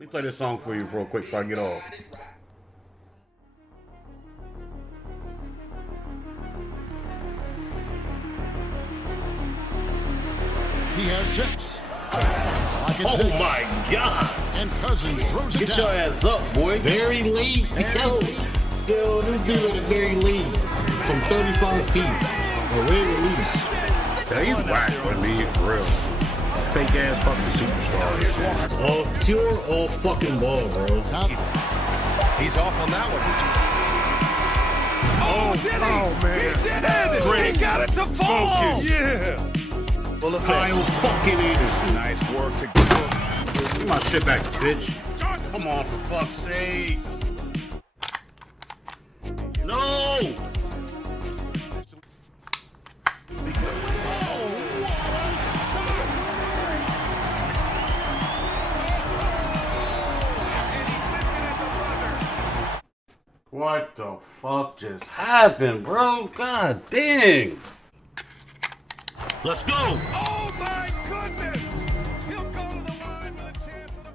Let me play this song for you real quick before I get off. He has 6. Oh my God! And Cousins throws it Get down. your ass up, boy. Very late. Yo, this dude at a very late from 35 feet. A red release. Yeah, he's whack for me, for real. Fake ass fucking superstar. All pure, all fucking ball, bro. He's off on that one. Oh, did he? Man. He did it! Great. He got it to fall! Focus. Yeah! Full effect. Kyle fucking Anderson. Nice work to Get my shit back, bitch. Come on, for fuck's sake. No! What the fuck just happened, bro? God dang. Let's go. Oh my goodness! He'll go to the line with a chance of the...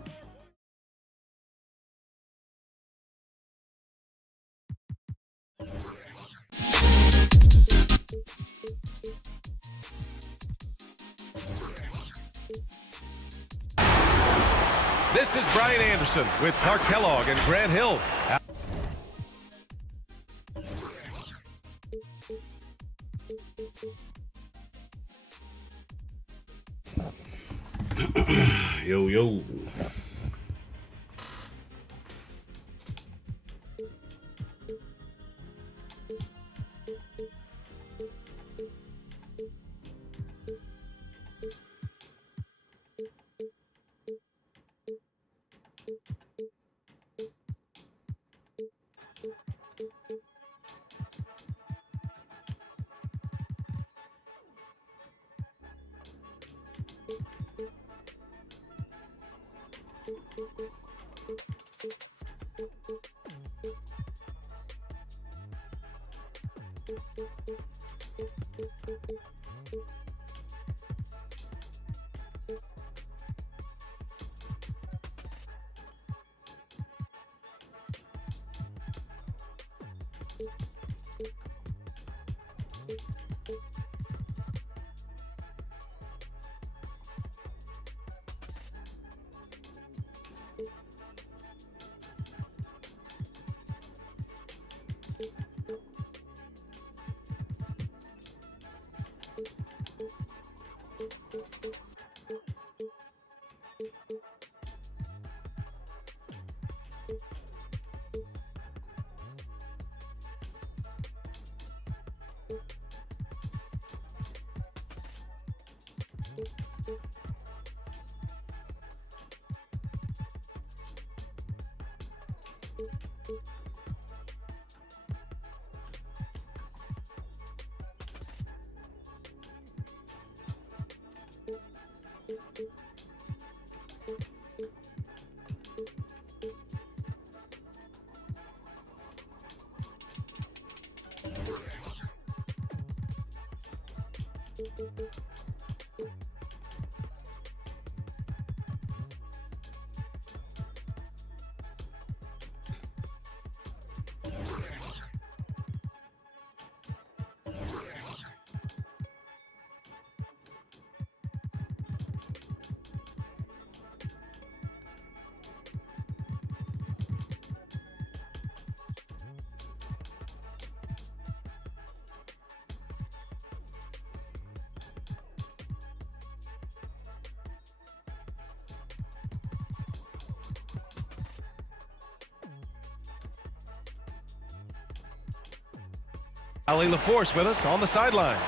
This is Brian Anderson with Clark Kellogg and Grant Hill. Yo, yo. Ali LaForce with us on the sidelines.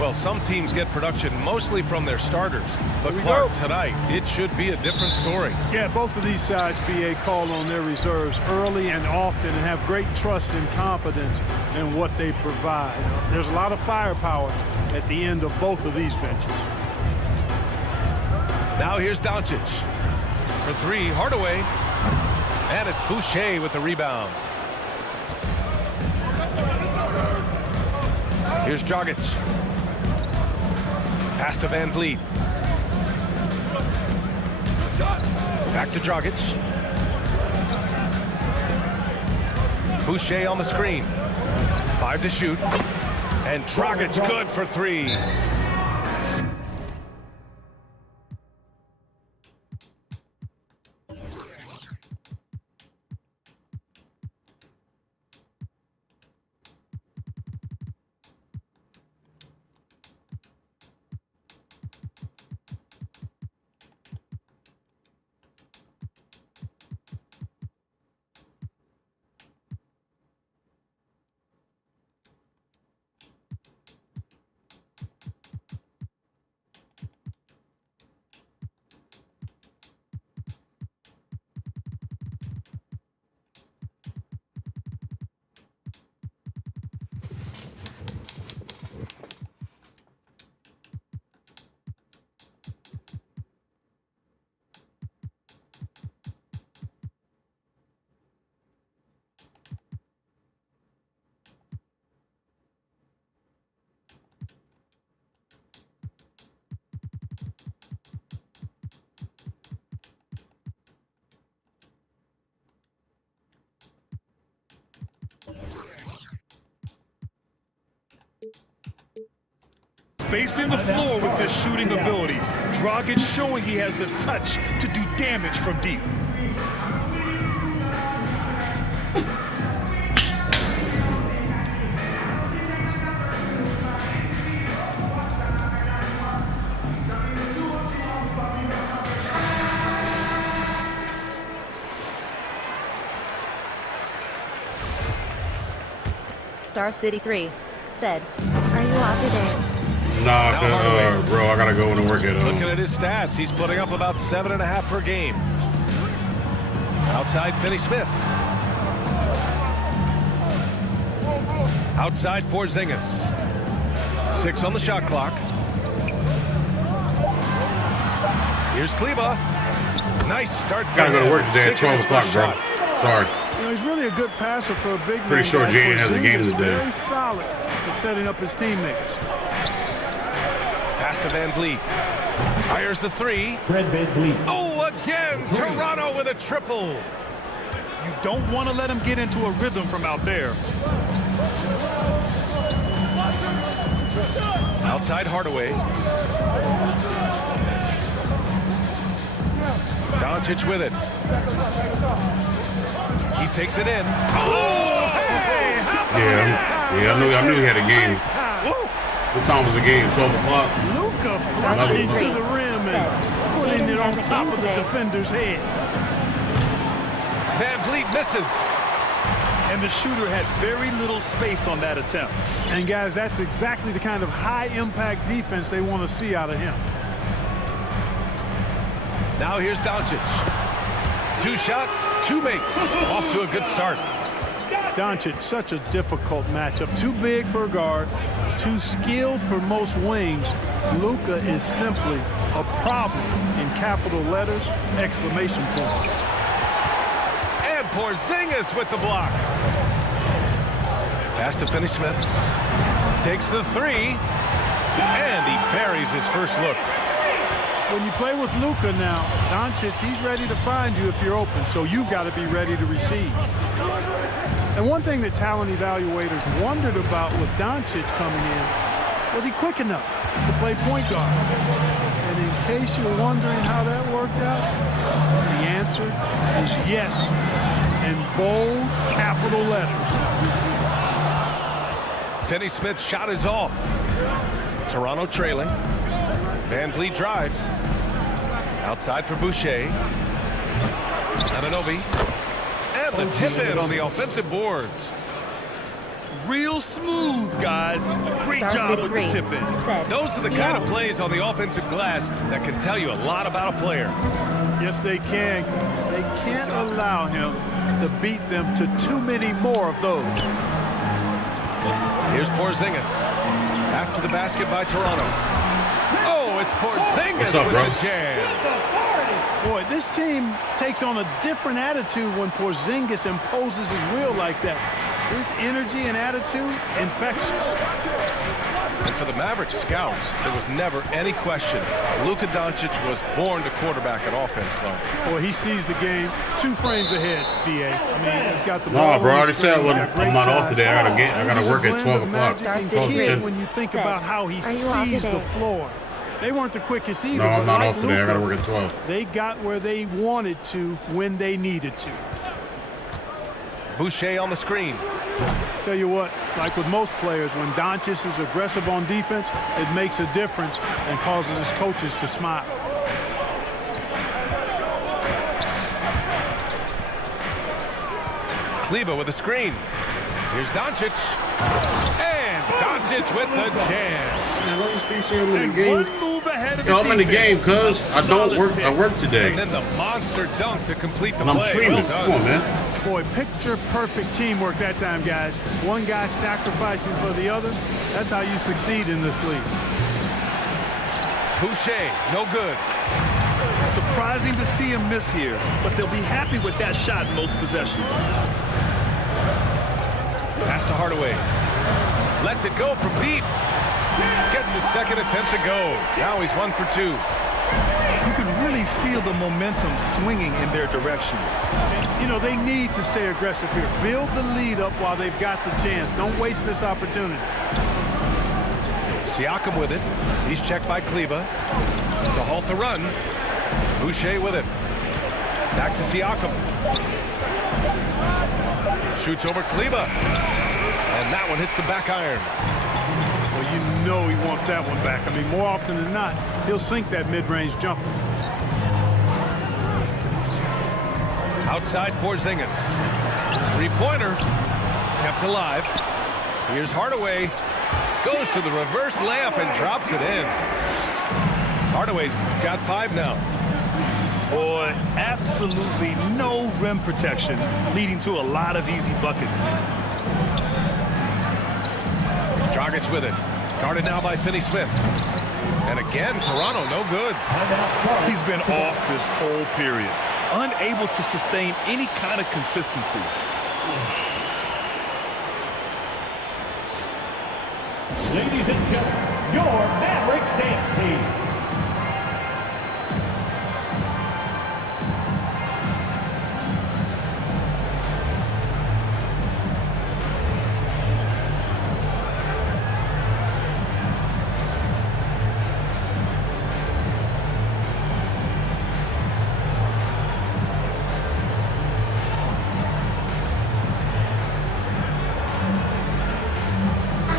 Well, some teams get production mostly from their starters, but Clark, tonight, it should be a different story. Yeah, both of these sides, BA, call on their reserves early and often and have great trust and confidence in what they provide. There's a lot of firepower at the end of both of these benches. Now here's Doncic. For three, Hardaway. And it's Boucher with the rebound. Here's Dragic. Pass to Van Vliet. Back to Dragic. Boucher on the screen. 5 to shoot. And Dragic good for 3. Spacing the floor with his shooting ability. Dragic showing he has the touch to do damage from deep. Star City 3 said, "Are you off today?" Nah, bro, I gotta go and work at Looking at his stats, he's putting up about 7.5 per game. Outside Finney Smith. Outside Porzingis. 6 on the shot clock. Here's Kleba. Nice start. Gotta go to work today at 12 o'clock, bro. Sorry. You know, he's really a good passer for a big man. Pretty sure Jane has a game Porzingis today. Very solid at setting up his teammates. Pass to Van Vliet. Fires the 3. Oh, again, Toronto with a triple. You don't want to let him get into a rhythm from out there. Outside Hardaway. Doncic with it. He takes it in. Oh, hey! Yeah, I knew he had a game. What time was the game? 12 o'clock? Luka flying to the rim and putting it on top of the defender's head. Van Vliet misses. And the shooter had very little space on that attempt. And guys, that's exactly the kind of high-impact defense they want to see out of him. Now here's Doncic. 2 shots, 2 makes. Off to a good start. Doncic, such a difficult matchup. Too big for a guard, too skilled for most wings. Luka is simply a problem in capital letters, exclamation point. And Porzingis with the block. Pass to Finney Smith. Takes the 3. And he buries his first look. When you play with Luka now, Doncic, he's ready to find you if you're open, so you've got to be ready to receive. And one thing that talent evaluators wondered about with Doncic coming in, was he quick enough to play point guard? And in case you're wondering how that worked out, the answer is yes, in bold capital letters. Finney Smith's shot is off. Toronto trailing. Van Vliet drives. Outside for Boucher. Anunoby. And the tip-in on the offensive boards. Real smooth, guys. Great Star job City with 3 the tip-in. said, Those are the kind of plays on the offensive glass that can tell you a lot about a player. Yes, they can. They can't allow him to beat them to too many more of those. Here's Porzingis. After the basket by Toronto. Oh, it's Porzingis What's up, with bro? the jam. Boy, this team takes on a different attitude when Porzingis imposes his will like that. His energy and attitude, infectious. And for the Mavericks scouts, there was never any question. Luka Doncic was born to quarterback an offense plan. Boy, he sees the game 2 frames ahead, B.A. I mean, he's got the ball. No, bro, I already said He's got great I'm not off size. today. I gotta work at 12 o'clock. Star City Kid, when you think about how he Are you off sees the today? floor. They weren't the quickest either. No, but I'm not like off today. I gotta Luka, work at 12. they got where they wanted to when they needed to. Boucher on the screen. Tell you what, like with most players, when Doncic is aggressive on defense, it makes a difference and causes his coaches to smile. Kleber with the screen. Here's Doncic. And Doncic with the jam. Man, let me speak to him in the And game. one move ahead of Yo, the I'm in the defense. game, cuz. I don't work. I work today. And then the monster dunk to complete the And I'm play. streaming. Well done. Come on, man. Boy, picture-perfect teamwork that time, guys. One guy sacrificing for the other. That's how you succeed in this league. Boucher, no good. Surprising to see him miss here, but they'll be happy with that shot in most possessions. Pass to Hardaway. Lets it go from deep. Gets his second attempt to go. Now he's 1 for 2. You can really feel the momentum swinging in their direction. You know, they need to stay aggressive here. Build the lead up while they've got the chance. Don't waste this opportunity. Siakam with it. He's checked by Kleber. To halt the run. Boucher with it. Back to Siakam. Shoots over Kleber. And that one hits the back iron. Well, you know he wants that one back. I mean, more often than not, he'll sink that mid-range jumper. Outside Porzingis. Three-pointer. Kept alive. Here's Hardaway. Goes to the reverse layup and drops it in. Hardaway's got 5 now. Boy, absolutely no rim protection, leading to a lot of easy buckets. Dragic with it. Guarded now by Finney-Smith. And again, Toronto no good. He's been off this whole period, unable to sustain any kind of consistency. Ladies and gentlemen, your Mavericks dance team.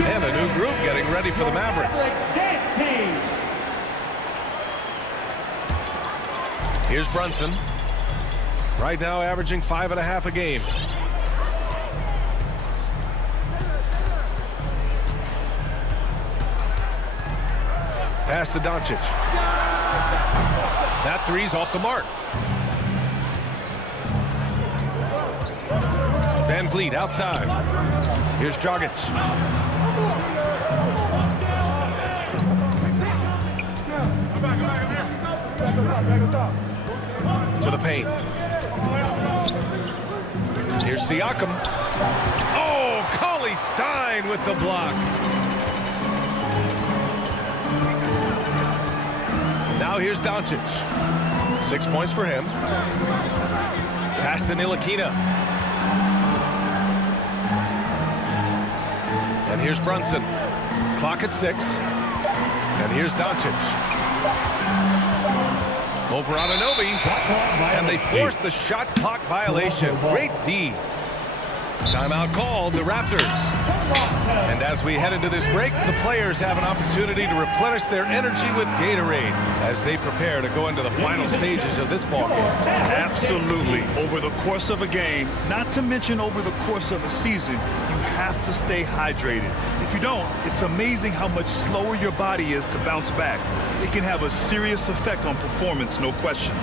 And a new group getting ready for the Mavericks. Dance team. Here's Brunson. Right now averaging 5.5 a game. Pass to Doncic. That three's off the mark. Van Vliet outside. Here's Dragic. To the paint. Here's Siakam. Oh, Cauley Stein with the block. Now here's Doncic. 6 points for him. Pass to Ntilikina. And here's Brunson. Clock at 6. And here's Doncic. Over Anunoby. And they forced the shot clock violation. Great D. Timeout called, the Raptors. And as we head into this break, the players have an opportunity to replenish their energy with Gatorade as they prepare to go into the final stages of this ballgame. Absolutely. Over the course of a game, not to mention over the course of a season, you have to stay hydrated. If you don't, it's amazing how much slower your body is to bounce back. It can have a serious effect on performance, no question.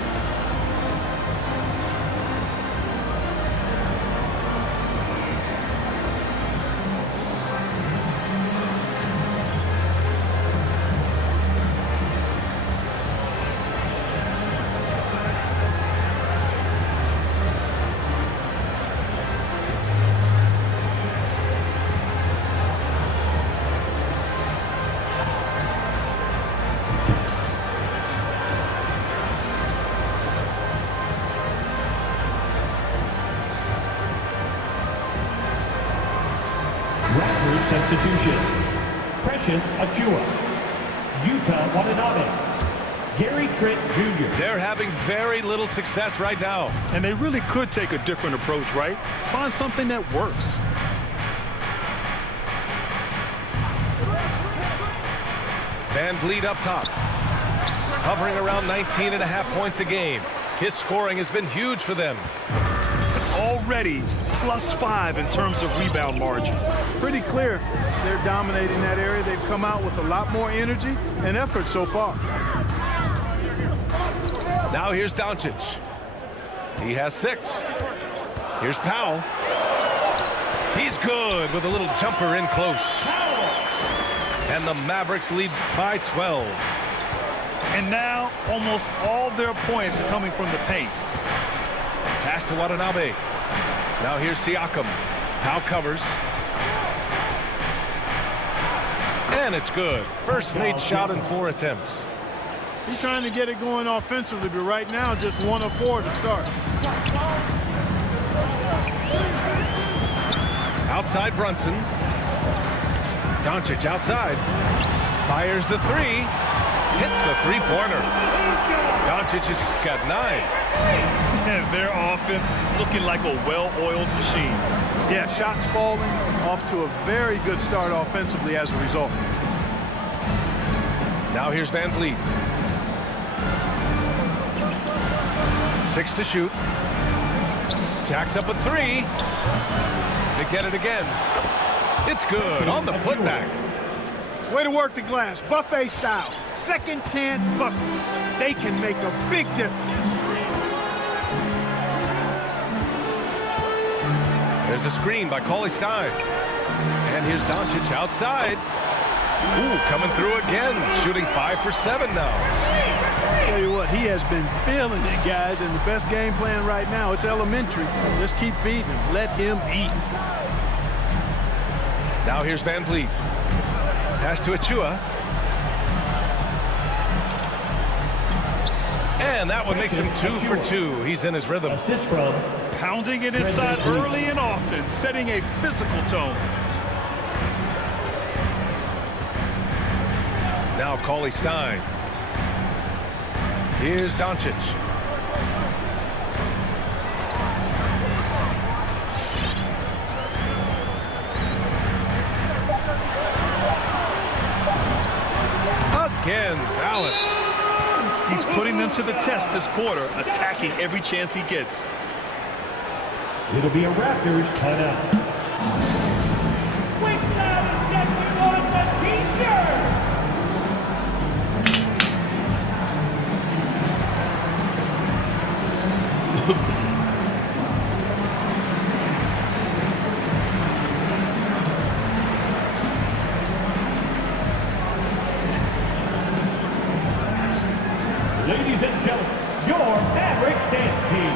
substitution. Precious Achua. Utah Watanabe. Gary Trent Jr. They're having very little success right now. And they really could take a different approach, right? Find something that works. Van Vliet up top. Hovering around 19.5 points a game. His scoring has been huge for them. Already +5 in terms of rebound margin. Pretty clear they're dominating that area. They've come out with a lot more energy and effort so far. Now here's Doncic. He has 6. Here's Powell. He's good with a little jumper in close. And the Mavericks lead by 12. And now almost all their points coming from the paint. Pass to Watanabe. Now here's Siakam. Powell covers. And it's good. First made shot in 4 attempts. He's trying to get it going offensively, but right now just 1 of 4 to start. Outside Brunson. Doncic outside. Fires the 3. Hits the 3-pointer. Doncic has got 9. And their offense looking like a well-oiled machine. Yeah, shots falling, off to a very good start offensively as a result. Now here's Van Vliet. 6 to shoot. Jacks up a 3. They get it again. It's good on the putback. Way to work the glass, buffet style. Second chance bucket. They can make a big difference. There's a screen by Cauley Stein. And here's Doncic outside. Ooh, coming through again. Shooting 5 for 7 now. Tell you what, he has been feeling it, guys, and the best game plan right now, it's elementary. Just keep feeding him. Let him eat. Now here's Van Vliet. Pass to Achua. And that one makes him 2 for 2. He's in his rhythm. Assist from Pounding it inside early and often, setting a physical tone. Now Cauley Stein. Here's Doncic. Again, Dallas. He's putting them to the test this quarter, attacking every chance he gets. It'll be a Raptors timeout. Waste now, set on the teacher. Ladies and gentlemen, your Mavericks dance team.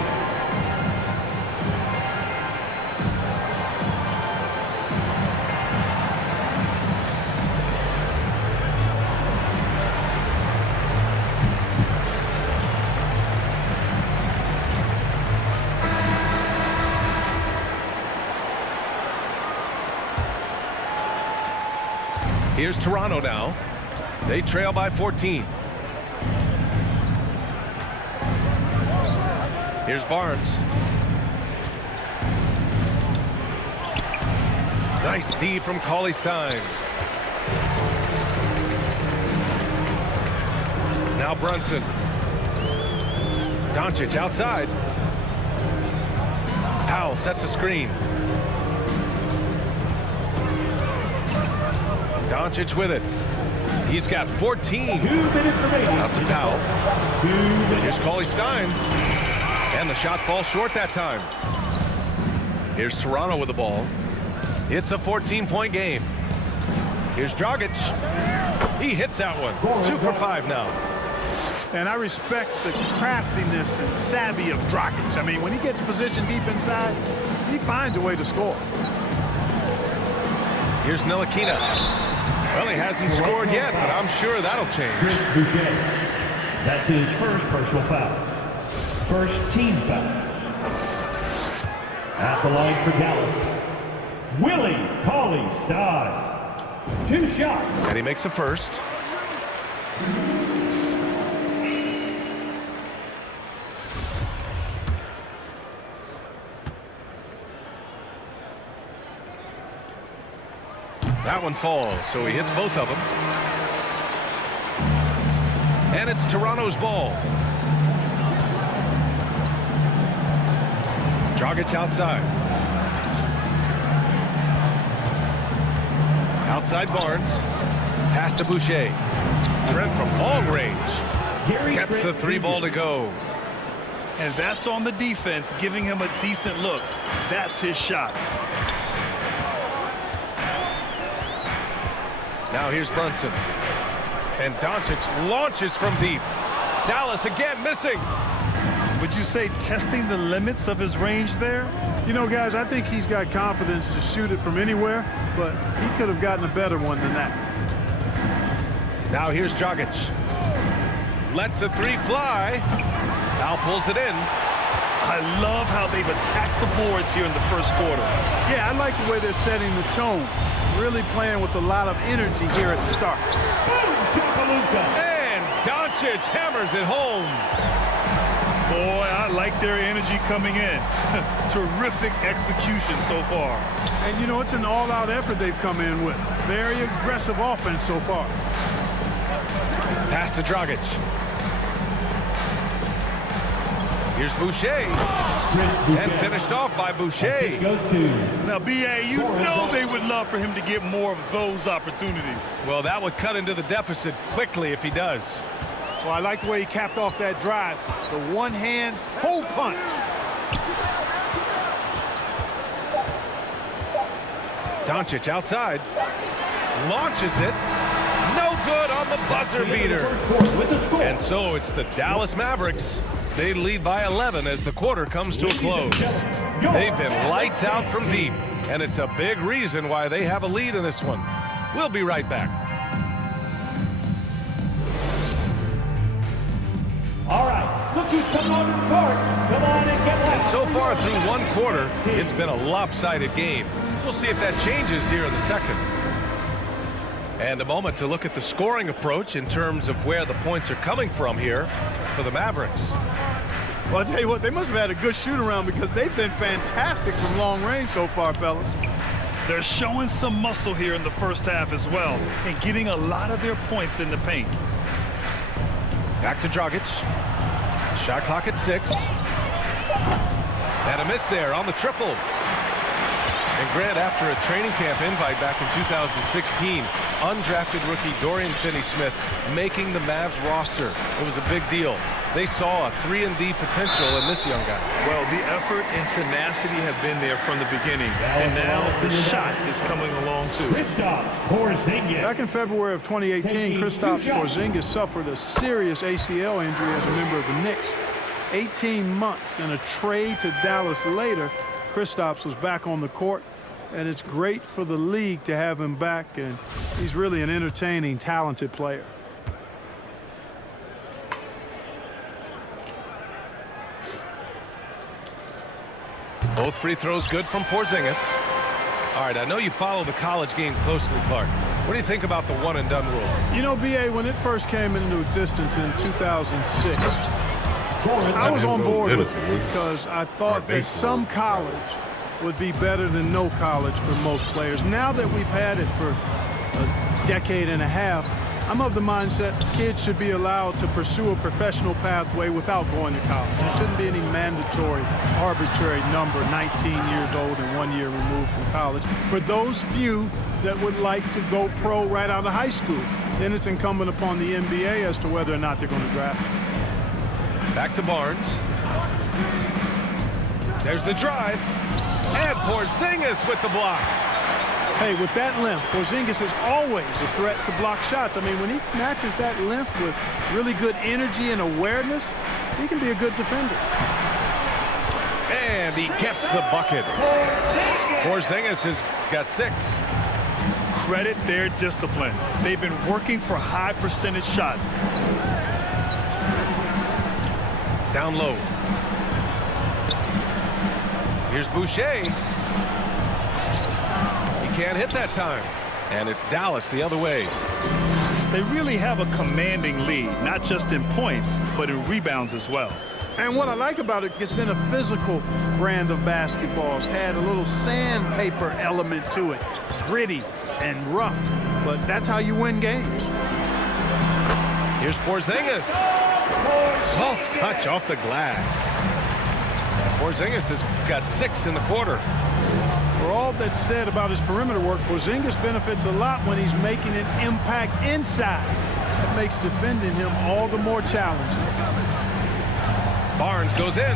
Here's Toronto now. They trail by 14. Here's Barnes. Nice D from Cauley Stein. Now Brunson. Doncic outside. Powell sets a screen. Doncic with it. He's got 14. 2 minutes remaining. Out to Powell. 2 minutes. Here's Cauley Stein. And the shot falls short that time. Here's Toronto with the ball. It's a 14-point game. Here's Dragic. He hits that one. 2 for 5 now. And I respect the craftiness and savvy of Dragic. I mean, when he gets positioned deep inside, he finds a way to score. Here's Ntilikina. Well, he hasn't scored yet, but I'm sure that'll change. Chris Boucher. That's his first personal foul. First team foul. At the line for Dallas, Willie Cauley-Stein. 2 shots. And he makes a first. That one falls, so he hits both of them. And it's Toronto's ball. Dragic outside. Outside Barnes. Pass to Boucher. Trent from long range. Gets the 3 ball to go. And that's on the defense, giving him a decent look. That's his shot. Now here's Brunson. And Doncic launches from deep. Dallas again missing. Would you say testing the limits of his range there? You know, guys, I think he's got confidence to shoot it from anywhere, but he could have gotten a better one than that. Now here's Dragic. Lets the 3 fly. Now pulls it in. I love how they've attacked the boards here in the first quarter. Yeah, I like the way they're setting the tone. Really playing with a lot of energy here at the start. And Doncic hammers it home. Boy, I like their energy coming in. Terrific execution so far. And, you know, it's an all-out effort they've come in with. Very aggressive offense so far. Pass to Dragic. Here's Boucher. And finished off by Boucher. Now, B.A., you know they would love for him to get more of those opportunities. Well, that would cut into the deficit quickly if he does. Well, I like the way he capped off that drive. The one-hand hole punch. Doncic outside. Launches it. No good on the buzzer beater. And so it's the Dallas Mavericks. They lead by 11 as the quarter comes to a close. They've been lights out from deep, and it's a big reason why they have a lead in this one. We'll be right back. All right, look who's coming on the court. Come on and get loud. And so far through one quarter, it's been a lopsided game. We'll see if that changes here in the second. And a moment to look at the scoring approach in terms of where the points are coming from here for the Mavericks. Well, I'll tell you what, they must have had a good shoot-around because they've been fantastic from long range so far, fellas. They're showing some muscle here in the first half as well and getting a lot of their points in the paint. Back to Dragic. Shot clock at 6. And a miss there on the triple. And Grant, after a training camp invite back in 2016, undrafted rookie Dorian Finney-Smith making the Mavs roster. It was a big deal. They saw a 3-and-D potential in this young guy. Well, the effort and tenacity have been there from the beginning. And now the shot is coming along too. Back in February of 2018, Kristaps Porzingis suffered a serious ACL injury as a member of the Knicks. 18 months and a trade to Dallas later, Kristaps was back on the court, and it's great for the league to have him back, and he's really an entertaining, talented player. Both free throws good from Porzingis. All right, I know you follow the college game closely, Clark. What do you think about the one-and-done rule? You know, B.A., when it first came into existence in 2006, I was on board with it because I thought that some college would be better than no college for most players. Now that we've had it for a decade and a half, I'm of the mindset kids should be allowed to pursue a professional pathway without going to college. There shouldn't be any mandatory, arbitrary number, 19 years old and 1 year removed from college. For those few that would like to go pro right out of high school, then it's incumbent upon the NBA as to whether or not they're going to draft them. Back to Barnes. There's the drive. And Porzingis with the block. Hey, with that length, Porzingis is always a threat to block shots. I mean, when he matches that length with really good energy and awareness, he can be a good defender. And he gets the bucket. Porzingis has got 6. Credit their discipline. They've been working for high percentage shots. Down low. Here's Boucher. He can't hit that time. And it's Dallas the other way. They really have a commanding lead, not just in points, but in rebounds as well. And what I like about it, it's been a physical brand of basketball. It's had a little sandpaper element to it, gritty and rough, but that's how you win games. Here's Porzingis. Soft touch off the glass. Porzingis has got 6 in the quarter. For all that's said about his perimeter work, Porzingis benefits a lot when he's making an impact inside. That makes defending him all the more challenging. Barnes goes in.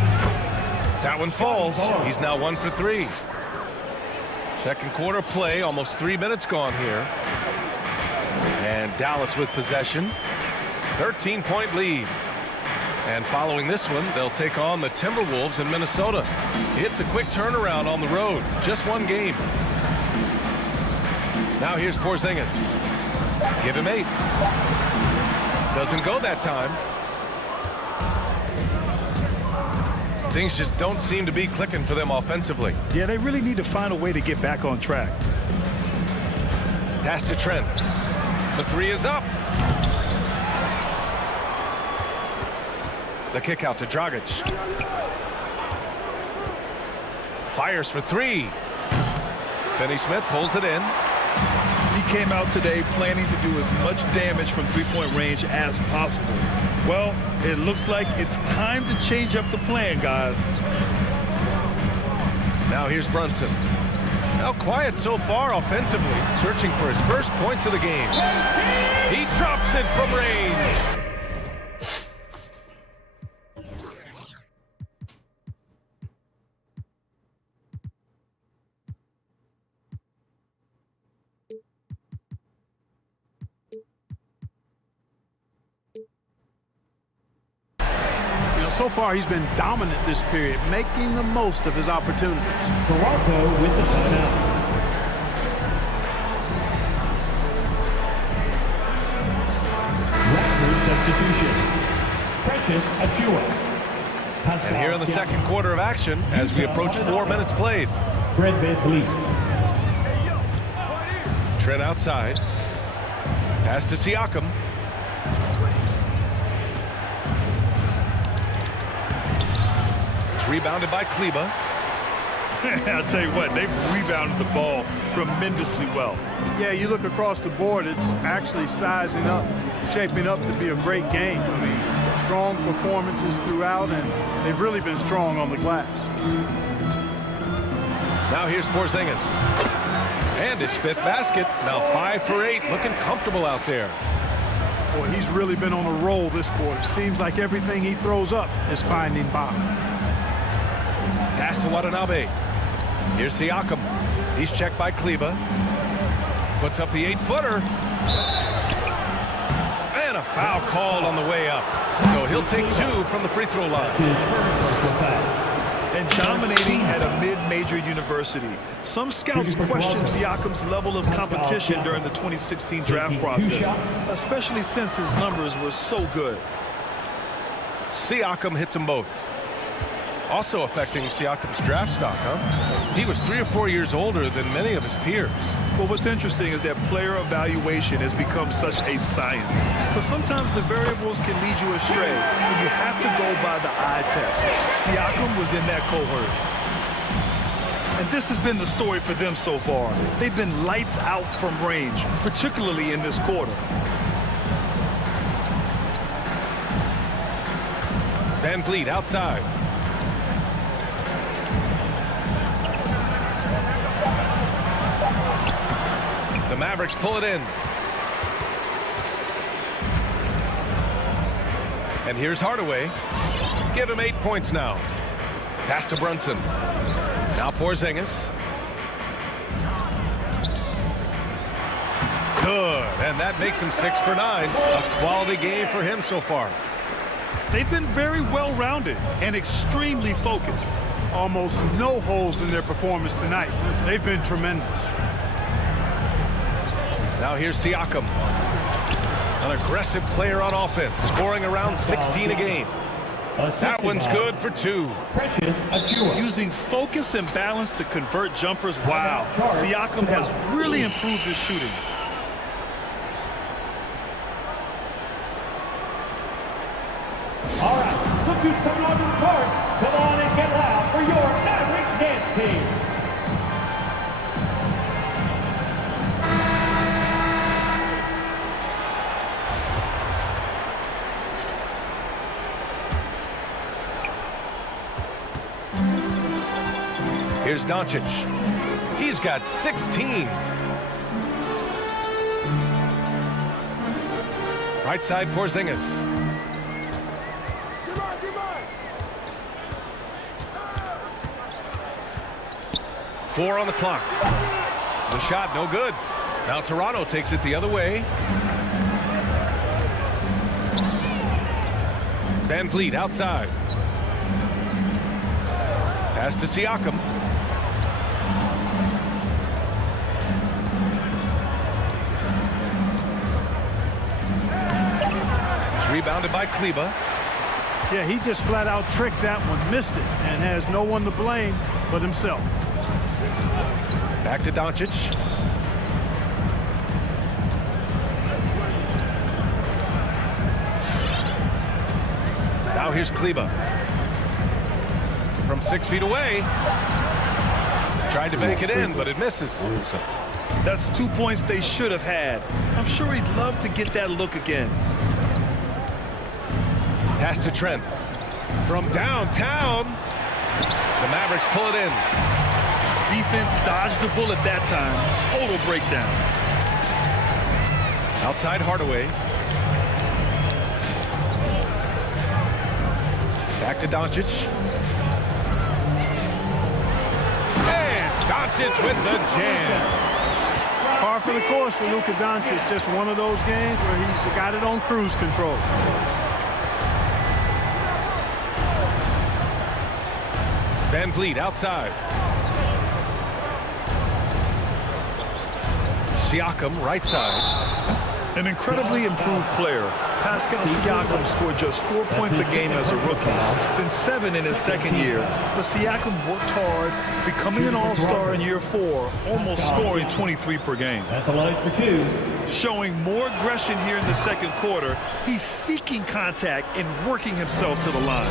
That one falls. He's now 1 for 3. Second quarter play, almost 3 minutes gone here. And Dallas with possession. 13-point lead. And following this one, they'll take on the Timberwolves in Minnesota. It's a quick turnaround on the road. Just 1 game. Now here's Porzingis. Give him 8. Doesn't go that time. Things just don't seem to be clicking for them offensively. Yeah, they really need to find a way to get back on track. Pass to Trent. The 3 is up. The kick out to Dragic. Fires for 3. Finney-Smith pulls it in. He came out today planning to do as much damage from three-point range as possible. Well, it looks like it's time to change up the plan, guys. Now here's Brunson. Now quiet so far offensively, searching for his first points of the game. He drops it from range. So far, he's been dominant this period, making the most of his opportunities. Toronto with the timeout. Raptors substitution. Precious Achiuwa. And here in the second quarter of action, as we approach 4 minutes played. Fred VanVleet. Trent outside. Pass to Siakam. Rebounded by Kleba. I'll tell you what, they've rebounded the ball tremendously well. Yeah, you look across the board, it's actually sizing up, shaping up to be a great game. I mean, strong performances throughout, and they've really been strong on the glass. Now here's Porzingis. And his 5th basket. Now 5 for 8, looking comfortable out there. Boy, he's really been on a roll this quarter. Seems like everything he throws up is finding bottom. Pass to Watanabe. Here's Siakam. He's checked by Kleba. Puts up the 8-footer. And a foul called on the way up. So he'll take 2 from the free throw line. And dominating at a mid-major university. Some scouts question Siakam's level of competition during the 2016 draft process, especially since his numbers were so good. Siakam hits them both. Also affecting Siakam's draft stock, huh? He was 3 or 4 years older than many of his peers. Well, what's interesting is that player evaluation has become such a science. But sometimes the variables can lead you astray, and you have to go by the eye test. Siakam was in that cohort. And this has been the story for them so far. They've been lights out from range, particularly in this quarter. VanVleet outside. The Mavericks pull it in. And here's Hardaway. Give him 8 points now. Pass to Brunson. Now Porzingis. Good. And that makes him 6 for 9. A quality game for him so far. They've been very well-rounded and extremely focused. Almost no holes in their performance tonight. They've been tremendous. Now here's Siakam. An aggressive player on offense, scoring around 16 a game. That one's good for 2. Precious Achua. Using focus and balance to convert jumpers. Wow. Siakam has really improved his shooting. All right, look who's coming onto the court. Come on and get loud for your Mavericks dance team. Here's Doncic. He's got 16. Right side, Porzingis. 4 on the clock. The shot, no good. Now Toronto takes it the other way. Van Vliet outside. Pass to Siakam. It's rebounded by Kleba. Yeah, he just flat out tricked that one, missed it, and has no one to blame but himself. Back to Doncic. Now here's Kleba. From 6 feet away. Tried to bank it in, but it misses. That's 2 points they should have had. I'm sure he'd love to get that look again. Pass to Trent. From downtown. The Mavericks pull it in. Defense dodged the bullet that time. Total breakdown. Outside Hardaway. Back to Doncic. And Doncic with the jam. Par for the course for Luka Doncic. Just one of those games where he's got it on cruise control. Van Vliet outside. Siakam right side. An incredibly improved player. Pascal Siakam scored just 4 points a game as a rookie, then 7 in his second year. But Siakam worked hard, becoming an all-star in year 4, almost scoring 23 per game. At the line for 2. Showing more aggression here in the second quarter. He's seeking contact and working himself to the line.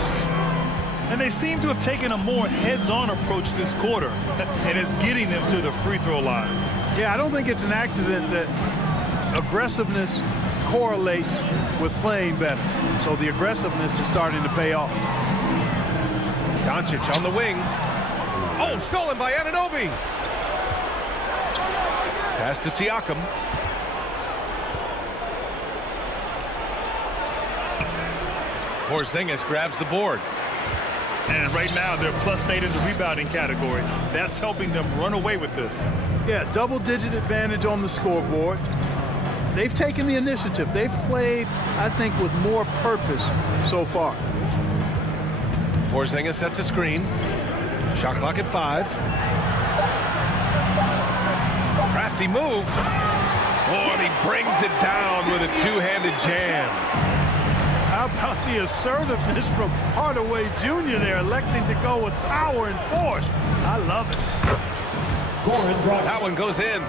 And they seem to have taken a more heads-on approach this quarter, and it's getting them to the free throw line. Yeah, I don't think it's an accident that aggressiveness correlates with playing better. So the aggressiveness is starting to pay off. Doncic on the wing. Oh, stolen by Anunoby. Pass to Siakam. Porzingis grabs the board. And right now, they're +8 in the rebounding category. That's helping them run away with this. Yeah, double-digit advantage on the scoreboard. They've taken the initiative. They've played, I think, with more purpose so far. Porzingis sets a screen. Shot clock at 5. Crafty move. Oh, and he brings it down with a two-handed jam. How about the assertiveness from Hardaway Jr. there, electing to go with power and force? I love it. That one goes in.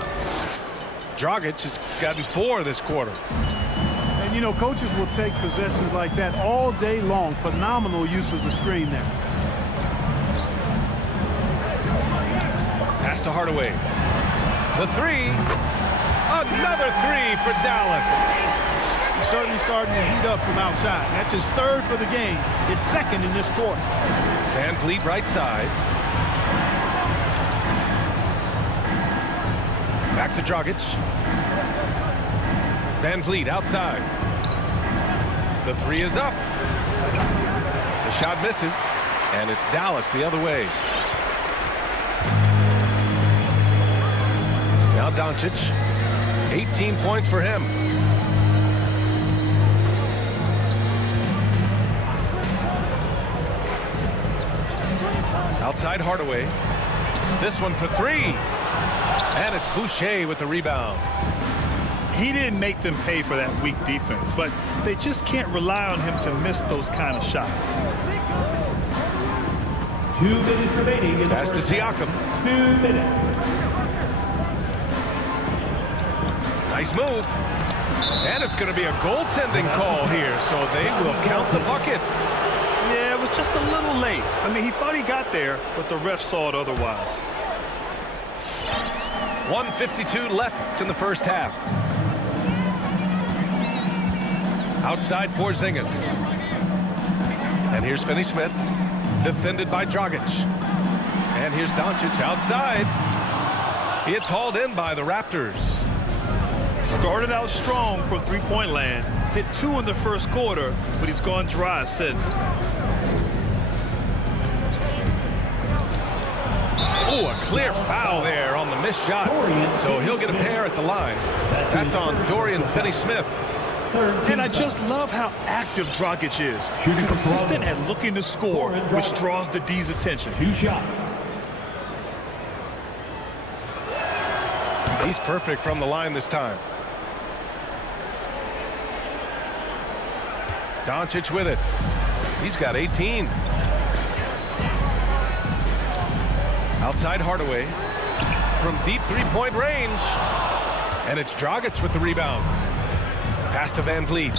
Dragic has gotten 4 this quarter. And, you know, coaches will take possessions like that all day long. Phenomenal use of the screen there. Pass to Hardaway. The 3. Another 3 for Dallas. He's certainly starting to heat up from outside. That's his 3rd for the game, his 2nd in this quarter. Van Vliet right side. Back to Dragic. Van Vliet outside. The 3 is up. The shot misses, and it's Dallas the other way. Now Doncic. 18 points for him. Outside Hardaway. This one for 3. And it's Boucher with the rebound. He didn't make them pay for that weak defense, but they just can't rely on him to miss those kind of shots. 2 minutes remaining in the Pass to first half. Siakam. 2 minutes. Nice move. And it's going to be a goaltending call here, so they will count the bucket. Yeah, it was just a little late. I mean, he thought he got there, but the ref saw it otherwise. 1:52 left in the first half. Outside Porzingis. And here's Finney-Smith, defended by Dragic. And here's Doncic outside. It's hauled in by the Raptors. Started out strong from three-point land. Hit 2 in the first quarter, but he's gone dry since. Oh, a clear foul there on the missed shot. So he'll get a pair at the line. That's on Dorian Finney-Smith. And I just love how active Dragic is. Consistent at looking to score, which draws the D's attention. 2 shots. He's perfect from the line this time. Doncic with it. He's got 18. Outside Hardaway. From deep three-point range. And it's Dragic with the rebound. Pass to Van Vliet.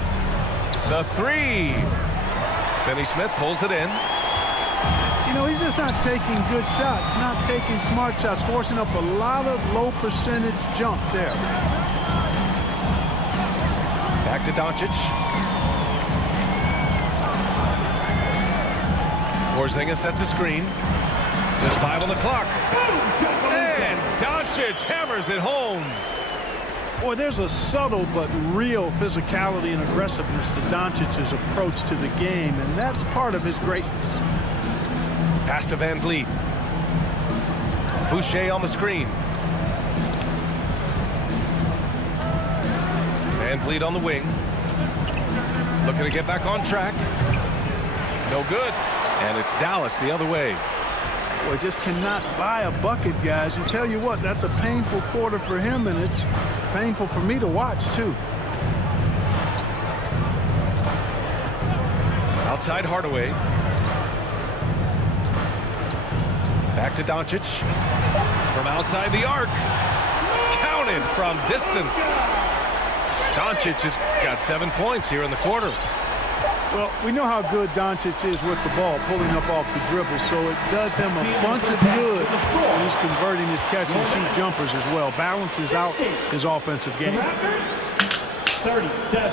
The 3. Finney-Smith pulls it in. You know, he's just not taking good shots, not taking smart shots, forcing up a lot of low percentage jump there. Back to Doncic. Porzingis sets a screen. Just 5 on the clock. And Doncic hammers it home. Boy, there's a subtle but real physicality and aggressiveness to Doncic's approach to the game, and that's part of his greatness. Pass to Van Vliet. Boucher on the screen. Van Vliet on the wing. Looking to get back on track. No good. And it's Dallas the other way. Boy, just cannot buy a bucket, guys. And tell you what, that's a painful quarter for him, and it's painful for me to watch, too. Outside Hardaway. Back to Doncic. From outside the arc. Counted from distance. Doncic has got 7 points here in the quarter. Well, we know how good Doncic is with the ball, pulling up off the dribble, so it does him a bunch of good when he's converting his catch-and-shoot jumpers as well. Balances out his offensive game. 37.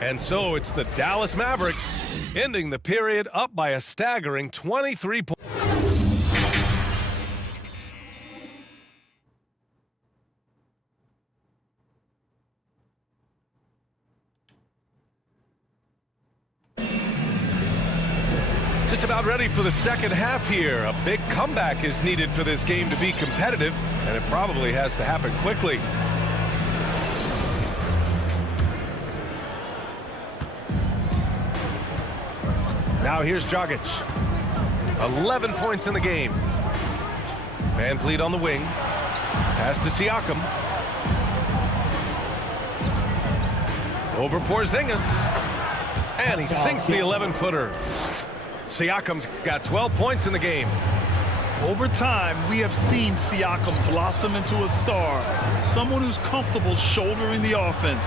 And so it's the Dallas Mavericks ending the period up by a staggering 23 points. Just about ready for the second half here. A big comeback is needed for this game to be competitive, and it probably has to happen quickly. Now here's Dragic. 11 points in the game. Van Vliet on the wing. Pass to Siakam. Over Porzingis. And he sinks the 11-footer. Siakam's got 12 points in the game. Over time, we have seen Siakam blossom into a star. Someone who's comfortable shouldering the offense.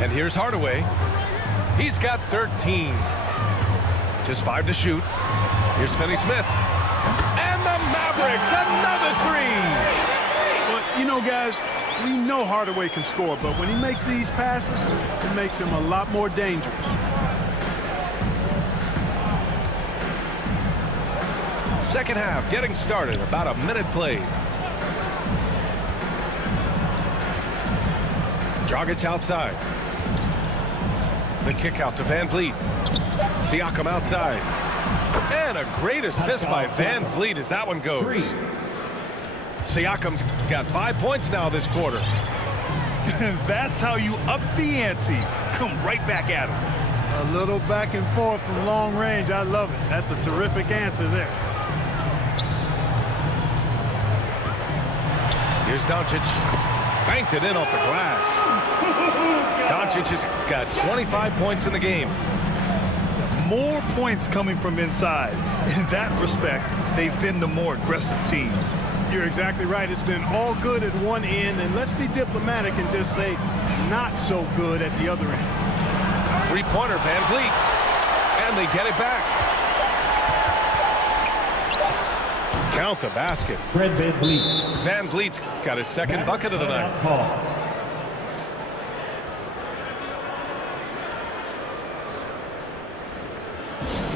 And here's Hardaway. He's got 13. Just 5 to shoot. Here's Finney-Smith. And the Mavericks, another 3. But, you know, guys, we know Hardaway can score, but when he makes these passes, it makes him a lot more dangerous. Second half getting started. About a minute played. Dragic outside. The kick out to Van Vliet. Siakam outside. And a great assist by Van Vliet as that one goes. Siakam's got 5 points now this quarter. That's how you up the ante. Come right back at him. A little back and forth from long range. I love it. That's a terrific answer there. Here's Doncic. Banked it in off the glass. Doncic has got 25 points in the game. More points coming from inside. In that respect, they've been the more aggressive team. You're exactly right. It's been all good at one end, and let's be diplomatic and just say not so good at the other end. Three-pointer, Van Vliet. And they get it back. Count the basket. Fred Van Vliet. Van Vliet's got his second bucket of the night. Call.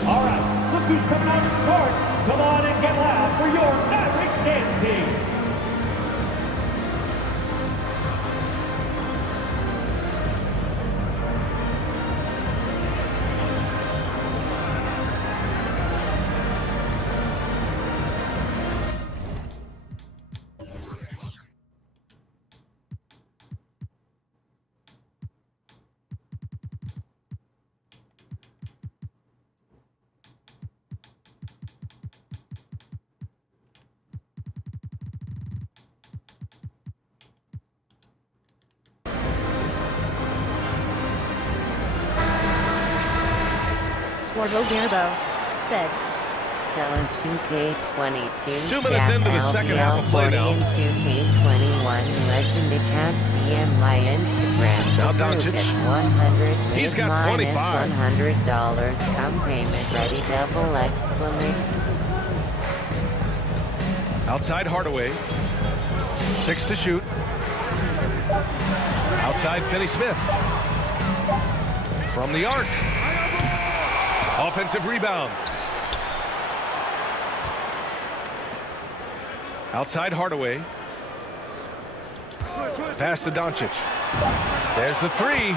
All right, look who's coming out to start. Come on and get loud for your Maverick dance team. Swarbo Garbo said, Selling 2K22. 2 minutes into the second half of play now. 2K21 legend account DM my Instagram. Now to Doncic. prove it. 100 He's got minus 25. $100. Come payment ready. Double exclamation. Outside Hardaway. 6 to shoot. Outside Finney-Smith. From the arc. Offensive rebound. Outside Hardaway. Pass to Doncic. There's the three.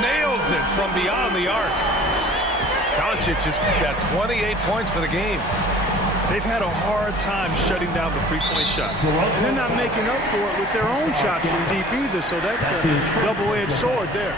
Nails it from beyond the arc. Doncic has got 28 points for the game. They've had a hard time shutting down the three-point shot. And they're not making up for it with their own shots from deep either, so that's a double-edged sword there.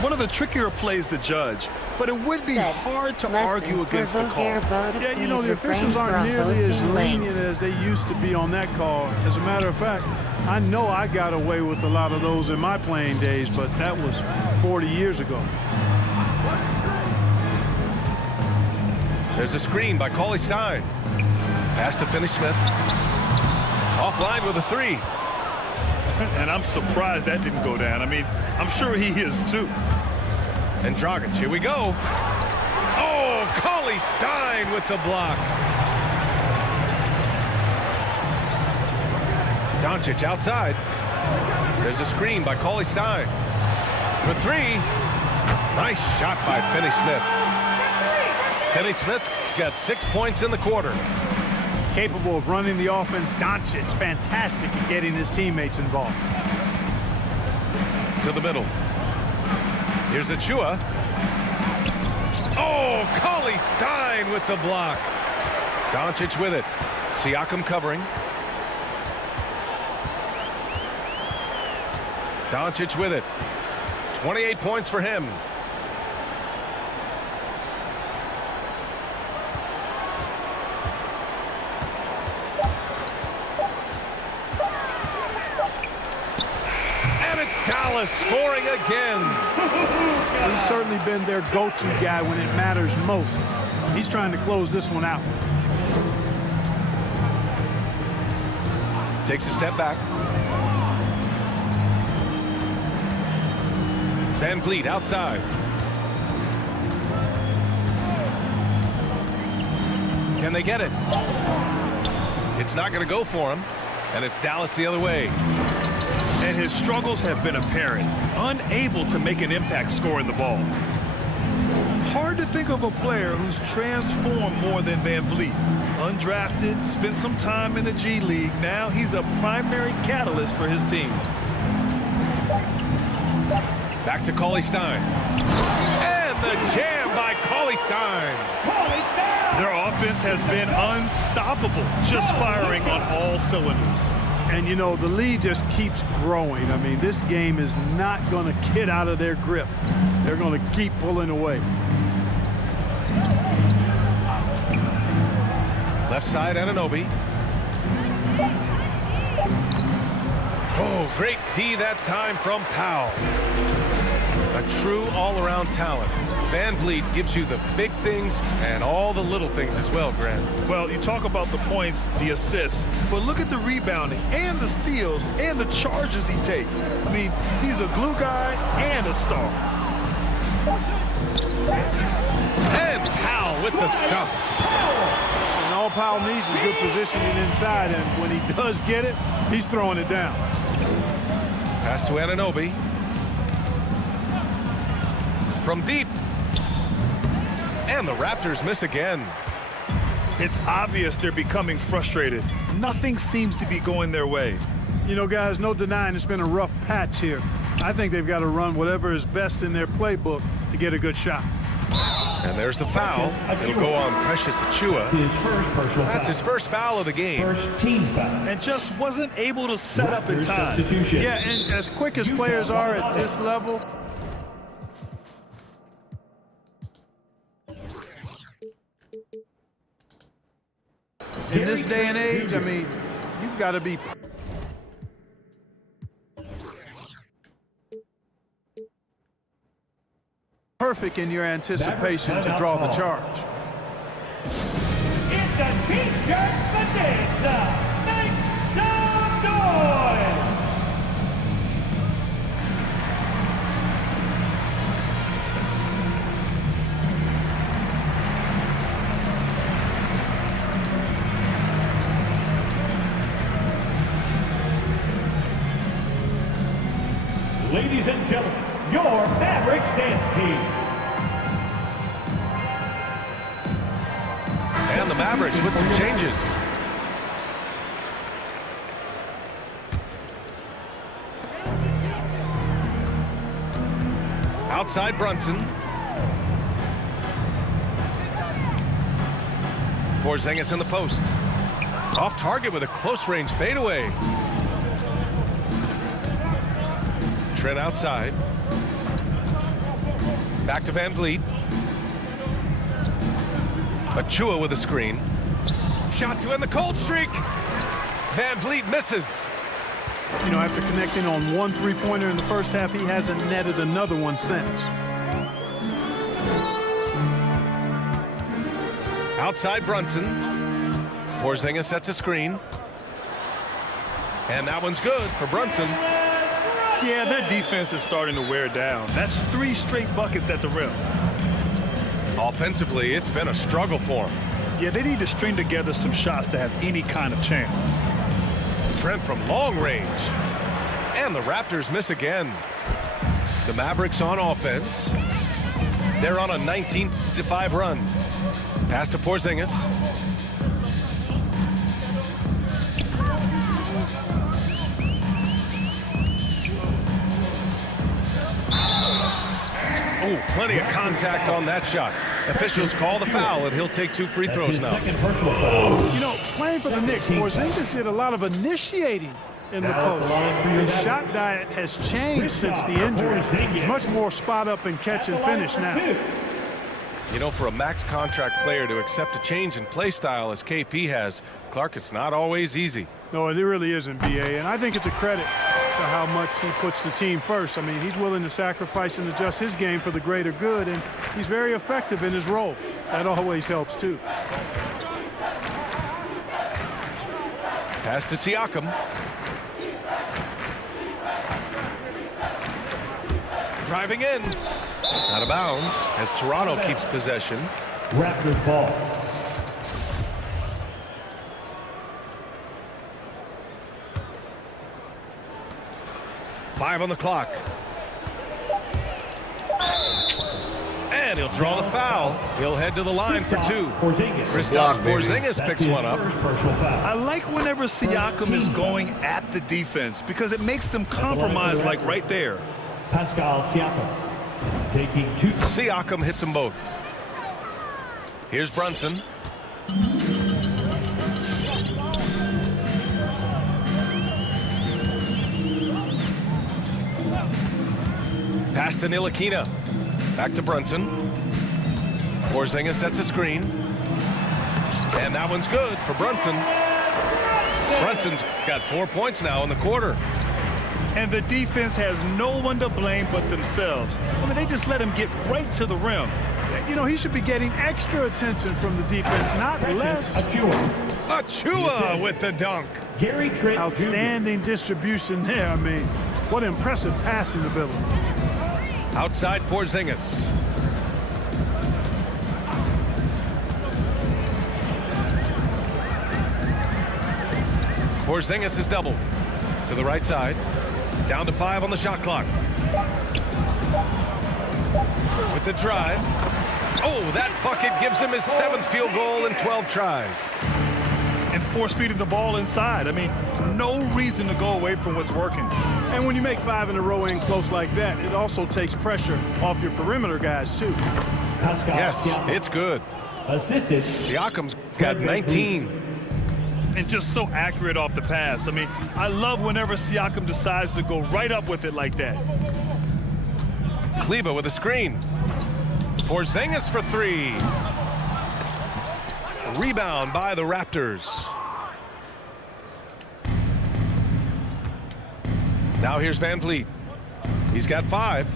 One of the trickier plays to judge, but it would be hard to argue against the call. Yeah, you know, the officials aren't nearly as lenient as they used to be on that call. As a matter of fact, I know I got away with a lot of those in my playing days, but that was 40 years ago. There's a screen by Cauley Stein. Pass to Finney-Smith. Offline with a three. And I'm surprised that didn't go down. I mean, I'm sure he is too. And Dragic, here we go. Oh, Cauley Stein with the block. Doncic outside. There's a screen by Cauley Stein. For three. Nice shot by Finney-Smith. Finney-Smith's got 6 points in the quarter. Capable of running the offense. Doncic, fantastic at getting his teammates involved. To the middle. Here's Achua. Oh, Cauley Stein with the block. Doncic with it. Siakam covering. Doncic with it. 28 points for him. Dallas scoring again. He's certainly been their go-to guy when it matters most. He's trying to close this one out. Takes a step back. Van Vliet outside. Can they get it? It's not going to go for him, and it's Dallas the other way. And his struggles have been apparent, unable to make an impact scoring the ball. Hard to think of a player who's transformed more than Van Vliet. Undrafted, spent some time in the G League. Now he's a primary catalyst for his team. Back to Cauley Stein. And the jam by Cauley Stein. Their offense has been unstoppable, just firing on all cylinders. And, you know, the lead just keeps growing. I mean, this game is not going to get out of their grip. They're going to keep pulling away. Left side, Anunoby. Oh, great D that time from Powell. A true all-around talent. Van Vliet gives you the big things and all the little things as well, Grant. Well, you talk about the points, the assists, but look at the rebounding and the steals and the charges he takes. I mean, he's a glue guy and a star. And Powell with the stuff. And all Powell needs is good positioning inside, and when he does get it, he's throwing it down. Pass to Anunoby. From deep. And the Raptors miss again. It's obvious they're becoming frustrated. Nothing seems to be going their way. You know, guys, no denying it's been a rough patch here. I think they've got to run whatever is best in their playbook to get a good shot. And there's the foul. It'll go on Precious Achiuwa. That's his first foul of the game. First team foul. And just wasn't able to set up in time. Substitution. Yeah, and as quick as players are at this level, in this day and age, I mean, you've got to be perfect in your anticipation to draw the charge. It's a T-shirt bonanza. Make some noise. Ladies and gentlemen, your Mavericks dance team. And the Mavericks with some changes. Outside Brunson. Porzingis in the post. Off target with a close-range fadeaway. Trent outside. Back to Van Vliet. Achiuwa with a screen. Shot to end the cold streak. Van Vliet misses. You know, after connecting on one three-pointer in the first half, he hasn't netted another one since. Outside Brunson. Porzingis sets a screen. And that one's good for Brunson. Yeah, their defense is starting to wear down. That's 3 straight buckets at the rim. Offensively, it's been a struggle for them. Yeah, they need to string together some shots to have any kind of chance. Trent from long range. And the Raptors miss again. The Mavericks on offense. They're on a 19-5 run. Pass to Porzingis. Oh, plenty of contact on that shot. Officials call the foul, and he'll take 2 free throws now. You know, playing for the Knicks, Porzingis did a lot of initiating in the post. His shot diet has changed since the injury. He's much more spot up and catch and finish now. You know, for a max contract player to accept a change in play style as KP has, Clark, it's not always easy. No, it really isn't, B.A., and I think it's a credit to how much he puts the team first. I mean, he's willing to sacrifice and adjust his game for the greater good, and he's very effective in his role. That always helps, too. Pass to Siakam. Driving in. Out of bounds as Toronto keeps possession. Raptors ball. Five on the clock. And he'll draw the foul. He'll head to the line for 2. Kristaps Porzingis picks one up. I like whenever Siakam is going at the defense because it makes them compromise like right there. Pascal Siakam taking 2. Siakam hits them both. Here's Brunson. Pass to Ntilikina. Back to Brunson. Porzingis sets a screen. And that one's good for Brunson. Brunson's got 4 points now in the quarter. And the defense has no one to blame but themselves. I mean, they just let him get right to the rim. You know, he should be getting extra attention from the defense, not less. Achua with the dunk. Gary Trent Outstanding distribution there. I mean, what impressive passing ability. Outside Porzingis. Porzingis is doubled. To the right side. Down to 5 on the shot clock. With the drive. Oh, that bucket gives him his 7th field goal in 12 tries. And force feeding the ball inside. I mean, no reason to go away from what's working. And when you make 5 in a row in close like that, it also takes pressure off your perimeter guys, too. Yes, it's good. Assisted. Siakam's got 19. And just so accurate off the pass. I mean, I love whenever Siakam decides to go right up with it like that. Kleber with a screen. Porzingis for 3. Rebound by the Raptors. Now here's Van Vliet. He's got 5.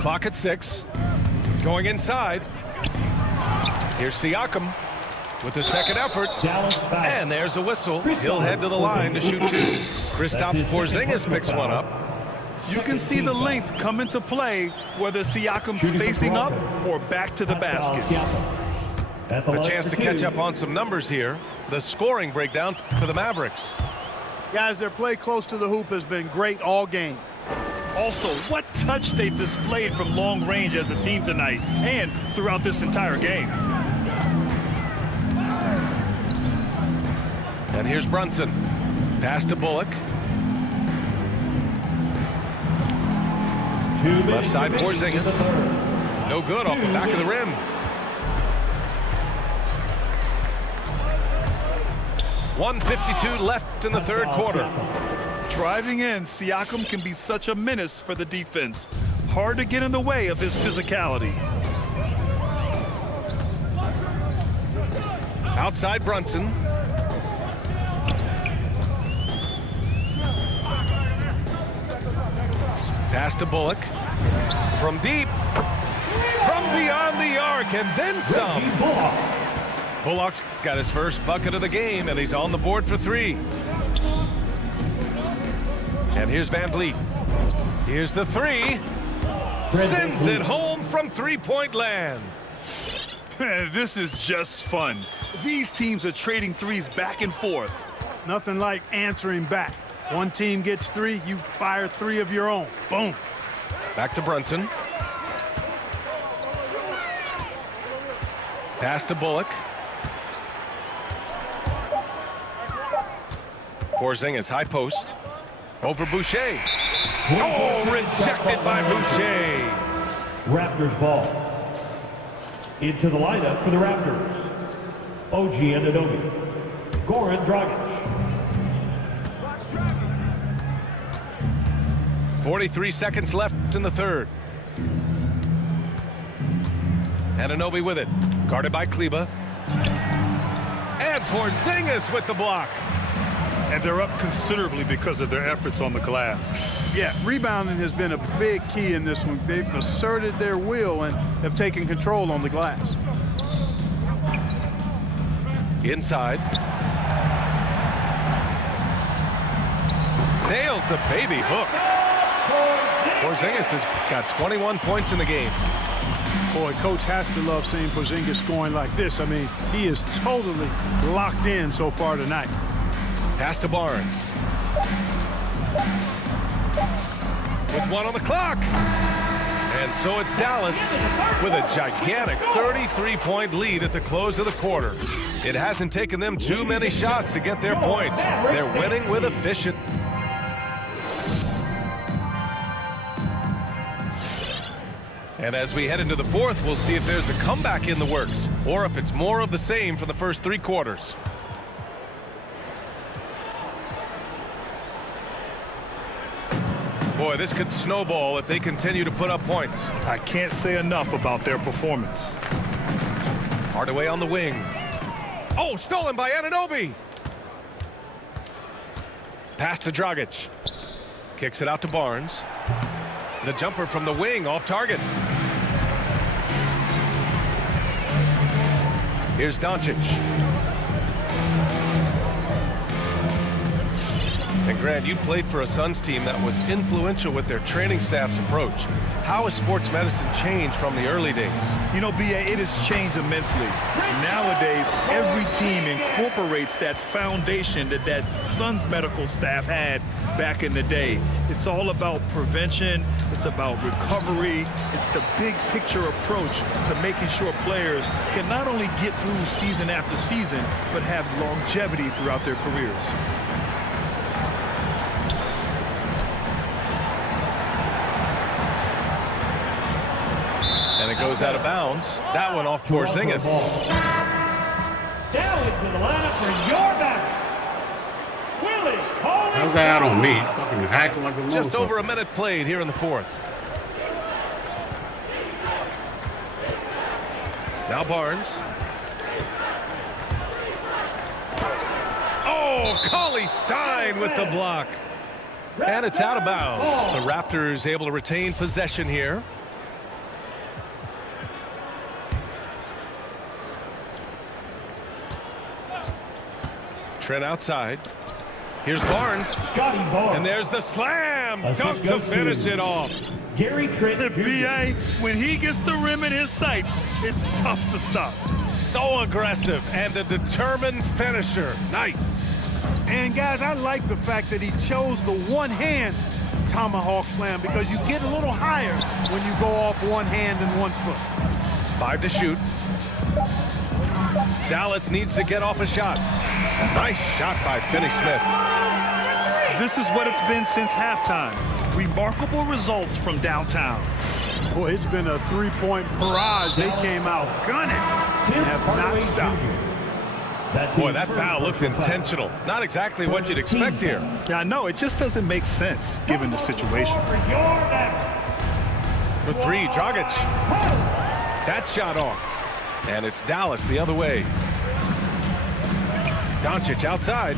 Clock at 6. Going inside. Here's Siakam with the second effort. And there's a whistle. He'll head to the line to shoot 2. Kristaps Porzingis picks one up. You can see the length come into play whether Siakam's facing up or back to the basket. A chance to catch up on some numbers here. The scoring breakdown for the Mavericks. Guys, their play close to the hoop has been great all game. Also, what touch they've displayed from long range as a team tonight and throughout this entire game. And here's Brunson. Pass to Bullock. Left side Porzingis. No good off the back of the rim. .152 left in the third quarter. Driving in, Siakam can be such a menace for the defense. Hard to get in the way of his physicality. Outside Brunson. Pass to Bullock. From deep. From beyond the arc and then some. Bullock's got his first bucket of the game and he's on the board for 3. And here's Van Vliet. Here's the 3. Sends it home from 3-point land. This is just fun. These teams are trading threes back and forth. Nothing like answering back. One team gets 3, you fire 3 of your own. Boom. Back to Brunson. Pass to Bullock. Porzingis high post. Over Boucher. Oh, rejected by Boucher. Raptors ball. Into the lineup for the Raptors. OG Anunoby. Goran Dragic. 43 seconds left in the third. Anunoby with it. Guarded by Kleber. And Porzingis with the block. And they're up considerably because of their efforts on the glass. Yeah, rebounding has been a big key in this one. They've asserted their will and have taken control on the glass. Inside. Nails the baby hook. Porzingis has got 21 points in the game. Boy, coach has to love seeing Porzingis scoring like this. I mean, he is totally locked in so far tonight. Pass to Barnes. With 1 on the clock. And so it's Dallas with a gigantic 33-point lead at the close of the quarter. It hasn't taken them too many shots to get their points. They're winning with efficient. And as we head into the fourth, we'll see if there's a comeback in the works or if it's more of the same for the first 3 quarters. Boy, this could snowball if they continue to put up points. I can't say enough about their performance. Hardaway on the wing. Oh, stolen by Anunoby. Pass to Dragic. Kicks it out to Barnes. The jumper from the wing off target. Here's Doncic. And Grant, you played for a Suns team that was influential with their training staff's approach. How has sports medicine changed from the early days? You know, B.A., it has changed immensely. Nowadays, every team incorporates that foundation that Suns medical staff had back in the day. It's all about prevention. It's about recovery. It's the big picture approach to making sure players can not only get through season after season, but have longevity throughout their careers. And it goes out of bounds. That one off Porzingis. Down into the lineup for your back. How's that out on me? Fucking acting like a Just motherfucker. over a minute played here in the fourth. Now Barnes. Oh, Cauley Stein with the block. And it's out of bounds. The Raptors able to retain possession here. Trent outside. Here's Barnes. And there's the slam. Dunk to finish it off. Gary Trent Jr. B.A., when he gets the rim in his sights, it's tough to stop. So aggressive and a determined finisher. Nice. And guys, I like the fact that he chose the one-hand tomahawk slam because you get a little higher when you go off one hand and 1 foot. 5 to shoot. Dallas needs to get off a shot. Nice shot by Finney-Smith. This is what it's been since halftime. Remarkable results from downtown. Boy, it's been a three-point barrage. They came out gunning and have not stopped. Boy, that foul looked intentional. Not exactly what you'd expect here. Yeah, I know. It just doesn't make sense given the situation. For three, Dragic. That shot off. And it's Dallas the other way. Doncic outside.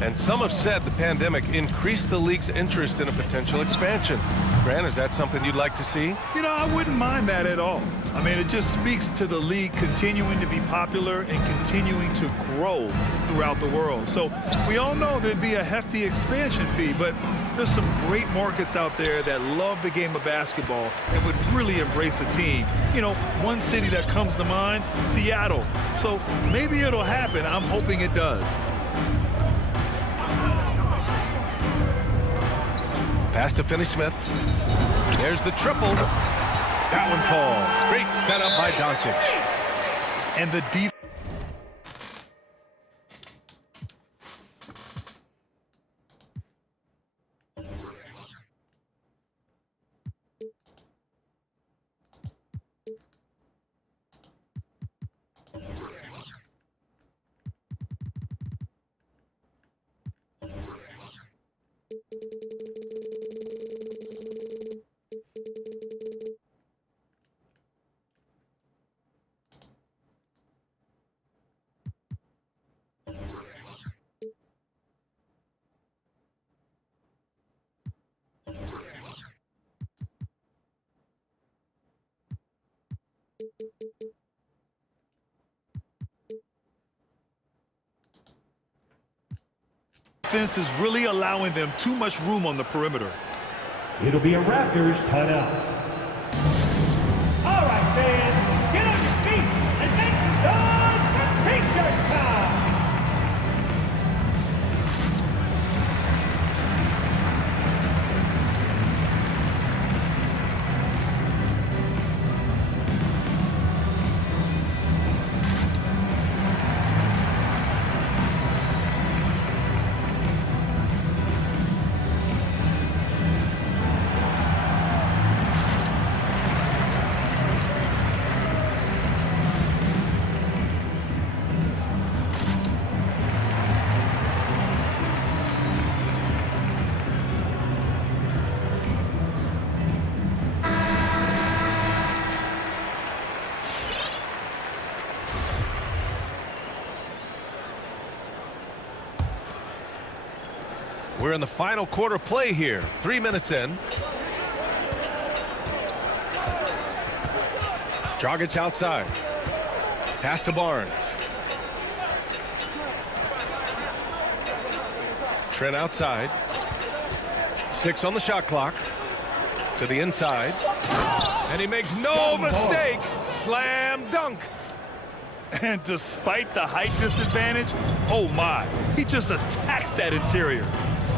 And some have said the pandemic increased the league's interest in a potential expansion. Grant, is that something you'd like to see? You know, I wouldn't mind that at all. I mean, it just speaks to the league continuing to be popular and continuing to grow throughout the world. So we all know there'd be a hefty expansion fee, but there's some great markets out there that love the game of basketball and would really embrace a team. You know, one city that comes to mind, Seattle. So maybe it'll happen. I'm hoping it does. Pass to Finney-Smith. There's the triple. That one falls. Great setup by Doncic. And the defense. Defense is really allowing them too much room on the perimeter. It'll be a Raptors timeout. All right, fans, get on your feet and make some noise for T-shirt time. We're in the final quarter play here. 3 minutes in. Dragic outside. Pass to Barnes. Trent outside. 6 on the shot clock. To the inside. And he makes no mistake. Slam dunk. And despite the height disadvantage, oh my, he just attacks that interior.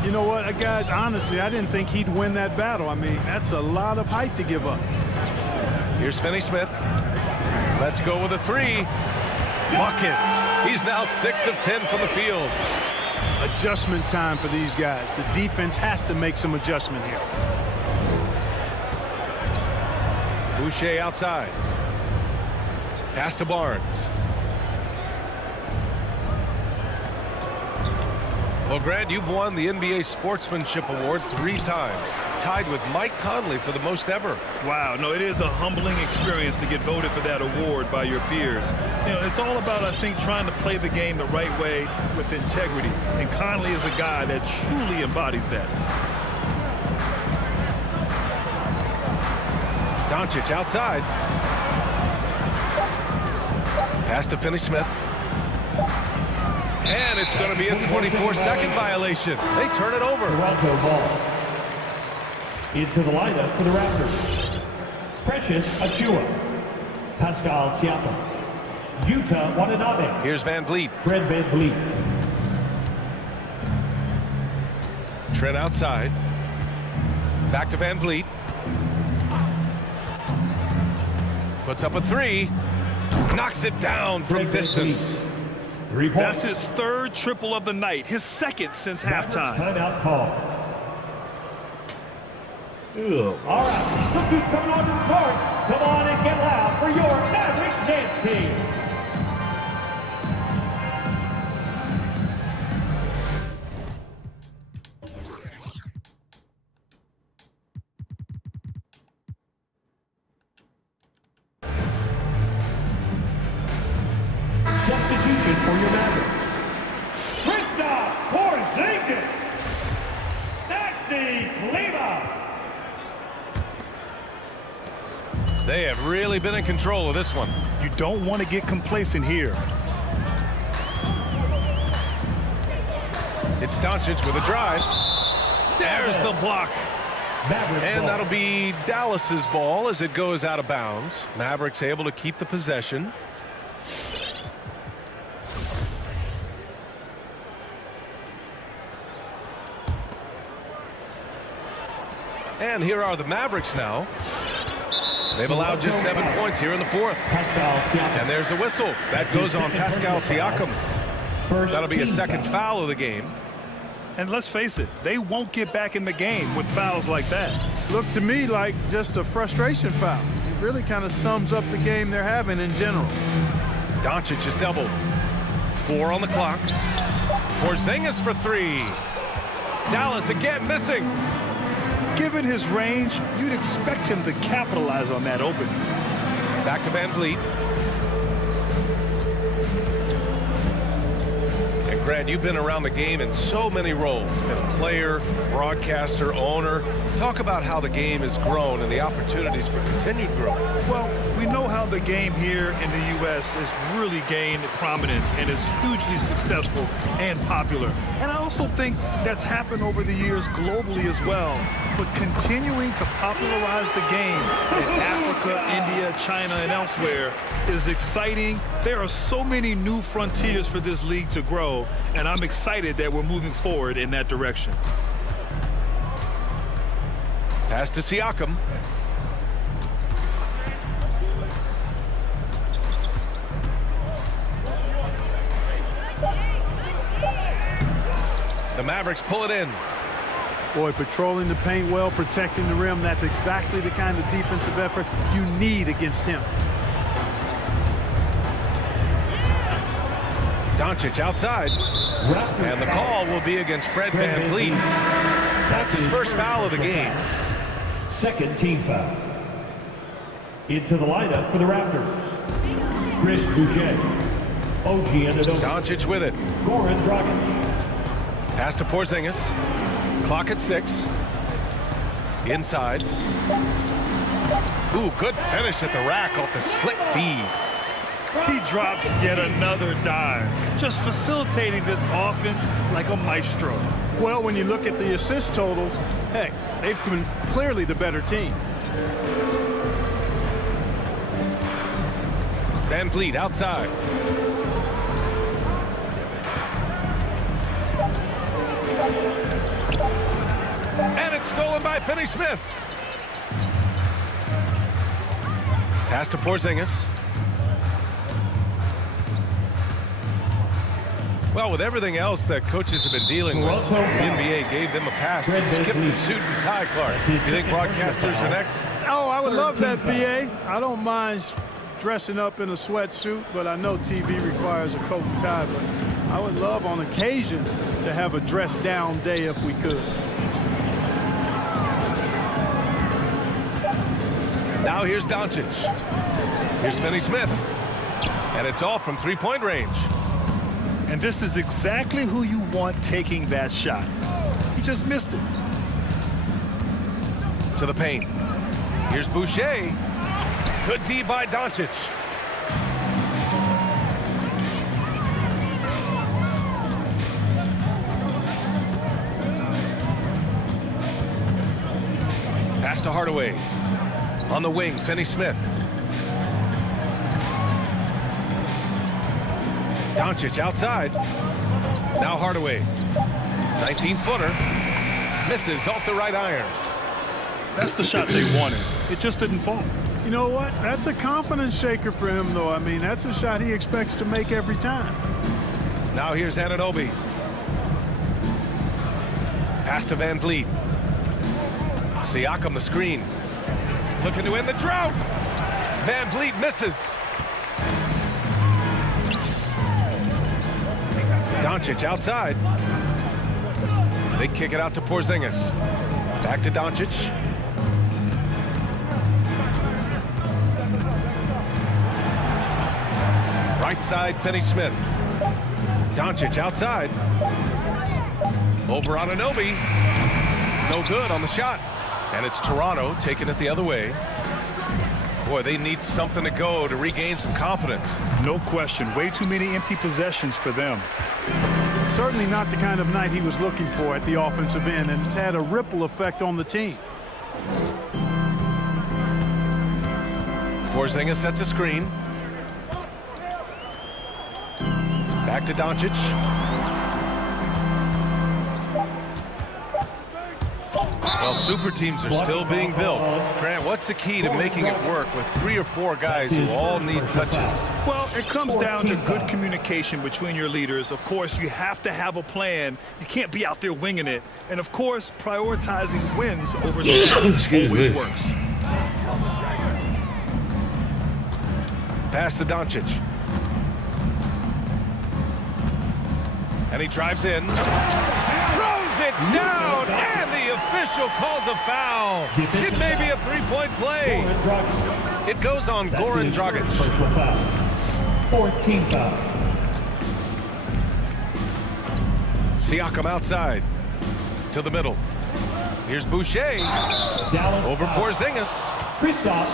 You know what, guys, honestly, I didn't think he'd win that battle. I mean, that's a lot of height to give up. Here's Finney-Smith. Let's go with a 3. Buckets. He's now 6 of 10 from the field. Adjustment time for these guys. The defense has to make some adjustment here. Boucher outside. Pass to Barnes. Well, Grant, you've won the NBA Sportsmanship Award 3 times, tied with Mike Conley for the most ever. Wow, no, it is a humbling experience to get voted for that award by your peers. You know, it's all about, I think, trying to play the game the right way with integrity. And Conley is a guy that truly embodies that. Doncic outside. Pass to Finney-Smith. And it's going to be a 24-second violation. They turn it over. Toronto ball. Into the lineup for the Raptors. Precious Achiuwa. Pascal Siakam. Yuta Watanabe. Here's Van Vliet. Fred Van Vliet. Trent outside. Back to Van Vliet. Puts up a 3. Knocks it down from distance. 3 points. That's his 3rd triple of the night, his 2nd since halftime. Timeout call. All right, look who's coming on to the court. Come on and get loud for your Mavericks dance team. Substitution for your Mavericks. Kristaps Porzingis. Maxi Kleber. They have really been in control of this one. You don't want to get complacent here. It's Doncic with a drive. There's the block. Mavericks And ball. that'll be Dallas's ball as it goes out of bounds. Mavericks able to keep the possession. And here are the Mavericks now. They've allowed just 7 points here in the 4th. Pascal Siakam. And there's a whistle. That goes on Pascal Siakam. First That'll be a team second foul of the game. And let's face it, they won't get back in the game with fouls like that. Looked to me like just a frustration foul. It really kind of sums up the game they're having in general. Doncic is doubled. 4 on the clock. Porzingis for 3. Dallas again missing. Given his range, you'd expect him to capitalize on that opening. Back to Van Vliet. And Grant, you've been around the game in so many roles. Been a player, broadcaster, owner. Talk about how the game has grown and the opportunities for continued growth. Well, we know how the game here in the U.S. has really gained prominence and is hugely successful and popular. And I also think that's happened over the years globally as well. But continuing to popularize the game in Africa, India, China, and elsewhere is exciting. There are so many new frontiers for this league to grow, and I'm excited that we're moving forward in that direction. Pass to Siakam. The Mavericks pull it in. Boy, patrolling the paint well, protecting the rim, that's exactly the kind of defensive effort you need against him. Doncic outside. And the call will be against Fred Van Vliet. That's his first foul of the game. Second team foul. Into the lineup for the Raptors. Chris Boucher. OG Anunoby. Doncic with it. Goran Dragic. Pass to Porzingis. Clock at 6. Inside. Ooh, good finish at the rack off the slick feed. He drops yet another dime, just facilitating this offense like a maestro. Well, when you look at the assist totals, heck, they've been clearly the better team. Van Vliet outside. And it's stolen by Finney-Smith. Pass to Porzingis. Well, with everything else that coaches have been dealing with, the NBA gave them a pass to skip the suit and tie, Clark. You think broadcasters are next? Oh, I would love that, VA. I don't mind dressing up in a sweatsuit, but I know TV requires a coat and tie. But I would love on occasion to have a dress-down day if we could. Now here's Doncic. Here's Finney-Smith. And it's all from three-point range. And this is exactly who you want taking that shot. He just missed it. To the paint. Here's Boucher. Good D by Doncic. Pass to Hardaway. On the wing, Finney-Smith. Doncic outside. Now Hardaway. 19-footer. Misses off the right iron. That's the shot they wanted. It just didn't fall. You know what? That's a confidence shaker for him, though. I mean, that's a shot he expects to make every time. Now here's Anunoby. Pass to Van Vliet. Siakam the screen. Looking to end the drought. Van Vliet misses. Doncic outside. They kick it out to Porzingis. Back to Doncic. Right side, Finney-Smith. Doncic outside. Over on Anunoby. No good on the shot. And it's Toronto taking it the other way. Boy, they need something to go to regain some confidence. No question. Way too many empty possessions for them. Certainly not the kind of night he was looking for at the offensive end, and it's had a ripple effect on the team. Porzingis sets a screen. Back to Doncic. Well, super teams are still being built. Grant, what's the key to making it work with 3 or 4 guys who all need touches? Well, it comes down to good communication between your leaders. Of course, you have to have a plan. You can't be out there winging it. And, of course, prioritizing wins over stats always works. Pass to Doncic. And he drives in. Throws it down, and the official calls a foul. It may be a 3-point play. It goes on Goran Dragic. Personal foul. 4th team foul. Siakam outside to the middle. Here's Boucher over Porzingis.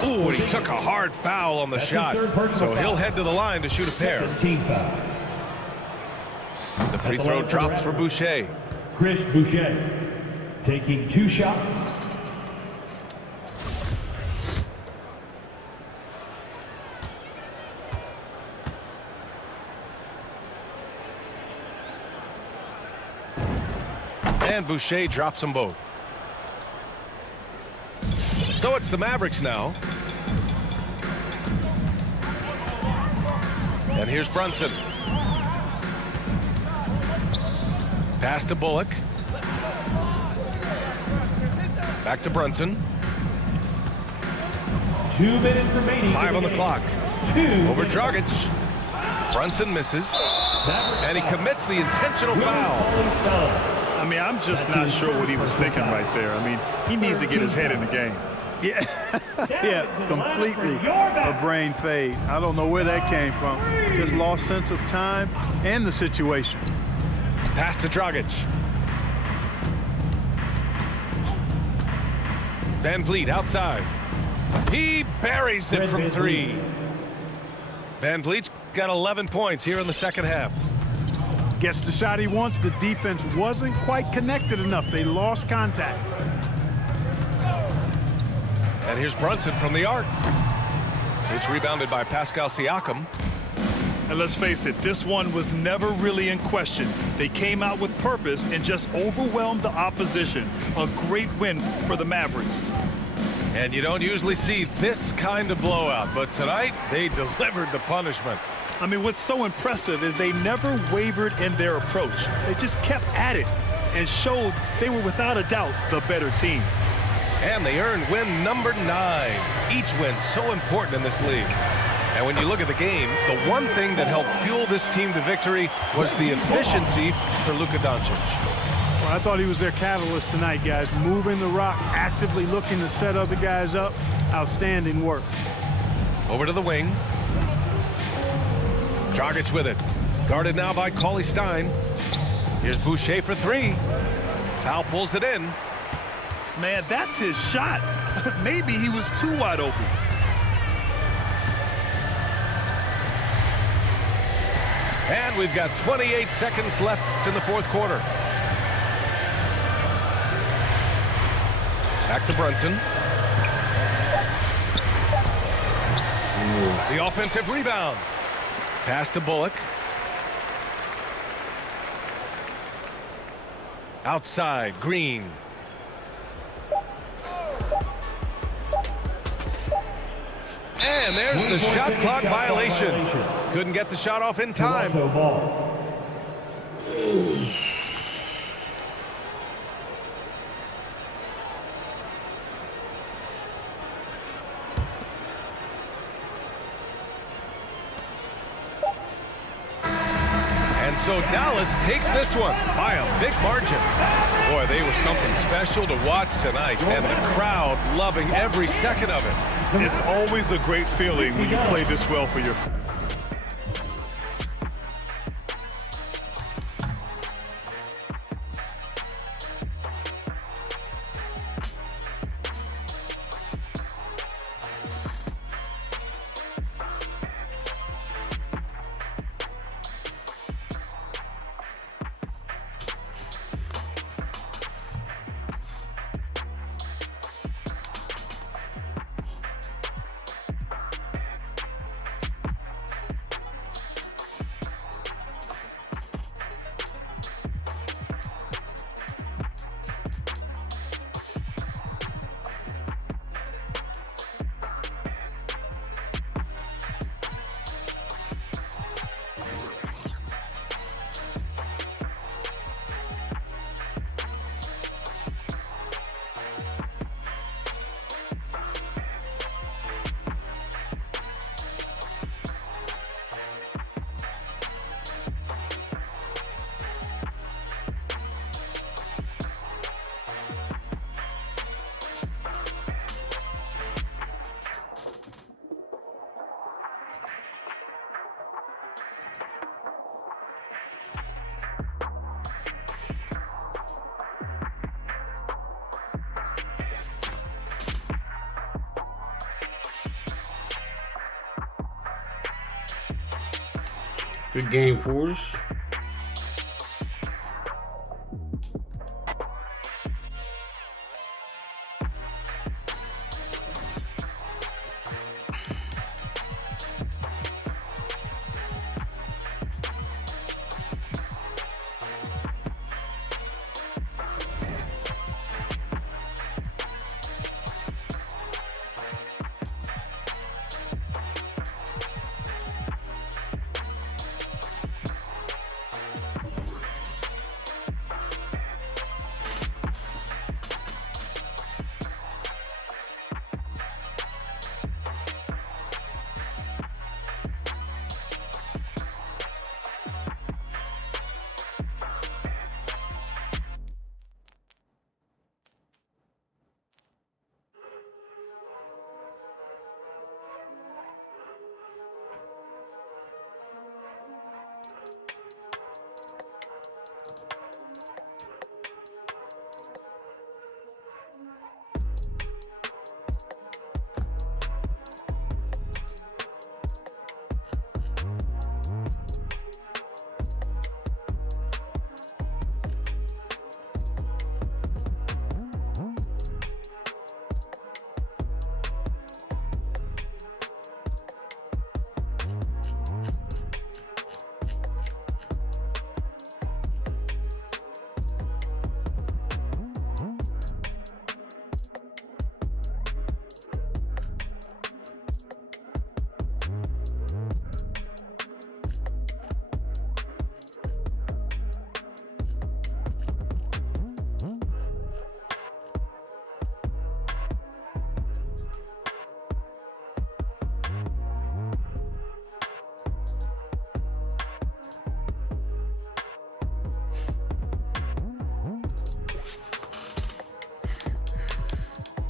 Ooh, and he took a hard foul on the shot. So he'll head to the line to shoot a pair. Team foul. The free throw drops for Boucher. Chris Boucher taking 2 shots. And Boucher drops them both. So it's the Mavericks now. And here's Brunson. Pass to Bullock. Back to Brunson. 2 minutes remaining. 5 on the clock. 2 over Dragic. Brunson misses. And he commits the intentional foul. I mean, I'm just not sure what he was thinking right there. I mean, he needs to get his head in the game. Yeah, yeah, completely a brain fade. I don't know where that came from. Just lost sense of time and the situation. Pass to Dragic. Van Vliet outside. He buries it from three. Van Vliet's got 11 points here in the second half. Gets the shot he wants. The defense wasn't quite connected enough. They lost contact. And here's Brunson from the arc. It's rebounded by Pascal Siakam. And let's face it, this one was never really in question. They came out with purpose and just overwhelmed the opposition. A great win for the Mavericks. And you don't usually see this kind of blowout, but tonight they delivered the punishment. I mean, what's so impressive is they never wavered in their approach. They just kept at it and showed they were without a doubt the better team. And they earned win number 9. Each win so important in this league. And when you look at the game, the one thing that helped fuel this team to victory was the efficiency for Luka Doncic. Well, I thought he was their catalyst tonight, guys. Moving the rock, actively looking to set other guys up. Outstanding work. Over to the wing. Dragic with it. Guarded now by Cauley Stein. Here's Boucher for 3. Powell pulls it in. Man, that's his shot. Maybe he was too wide open. And we've got 28 seconds left in the fourth quarter. Back to Brunson. The offensive rebound. Pass to Bullock. Outside, Green. And there's the shot clock violation. Couldn't get the shot off in time. And so Dallas takes this one by a big margin. Boy, they were something special to watch tonight, and the crowd loving every second of it. It's always a great feeling when you play this well for your Good game for us.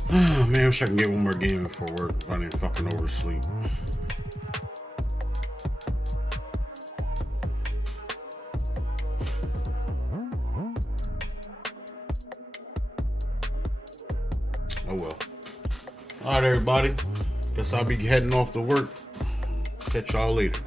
Oh, man, I wish I can get one more game before work. I didn't fucking oversleep. Oh well. All right, everybody. Guess I'll be heading off to work. Catch y'all later.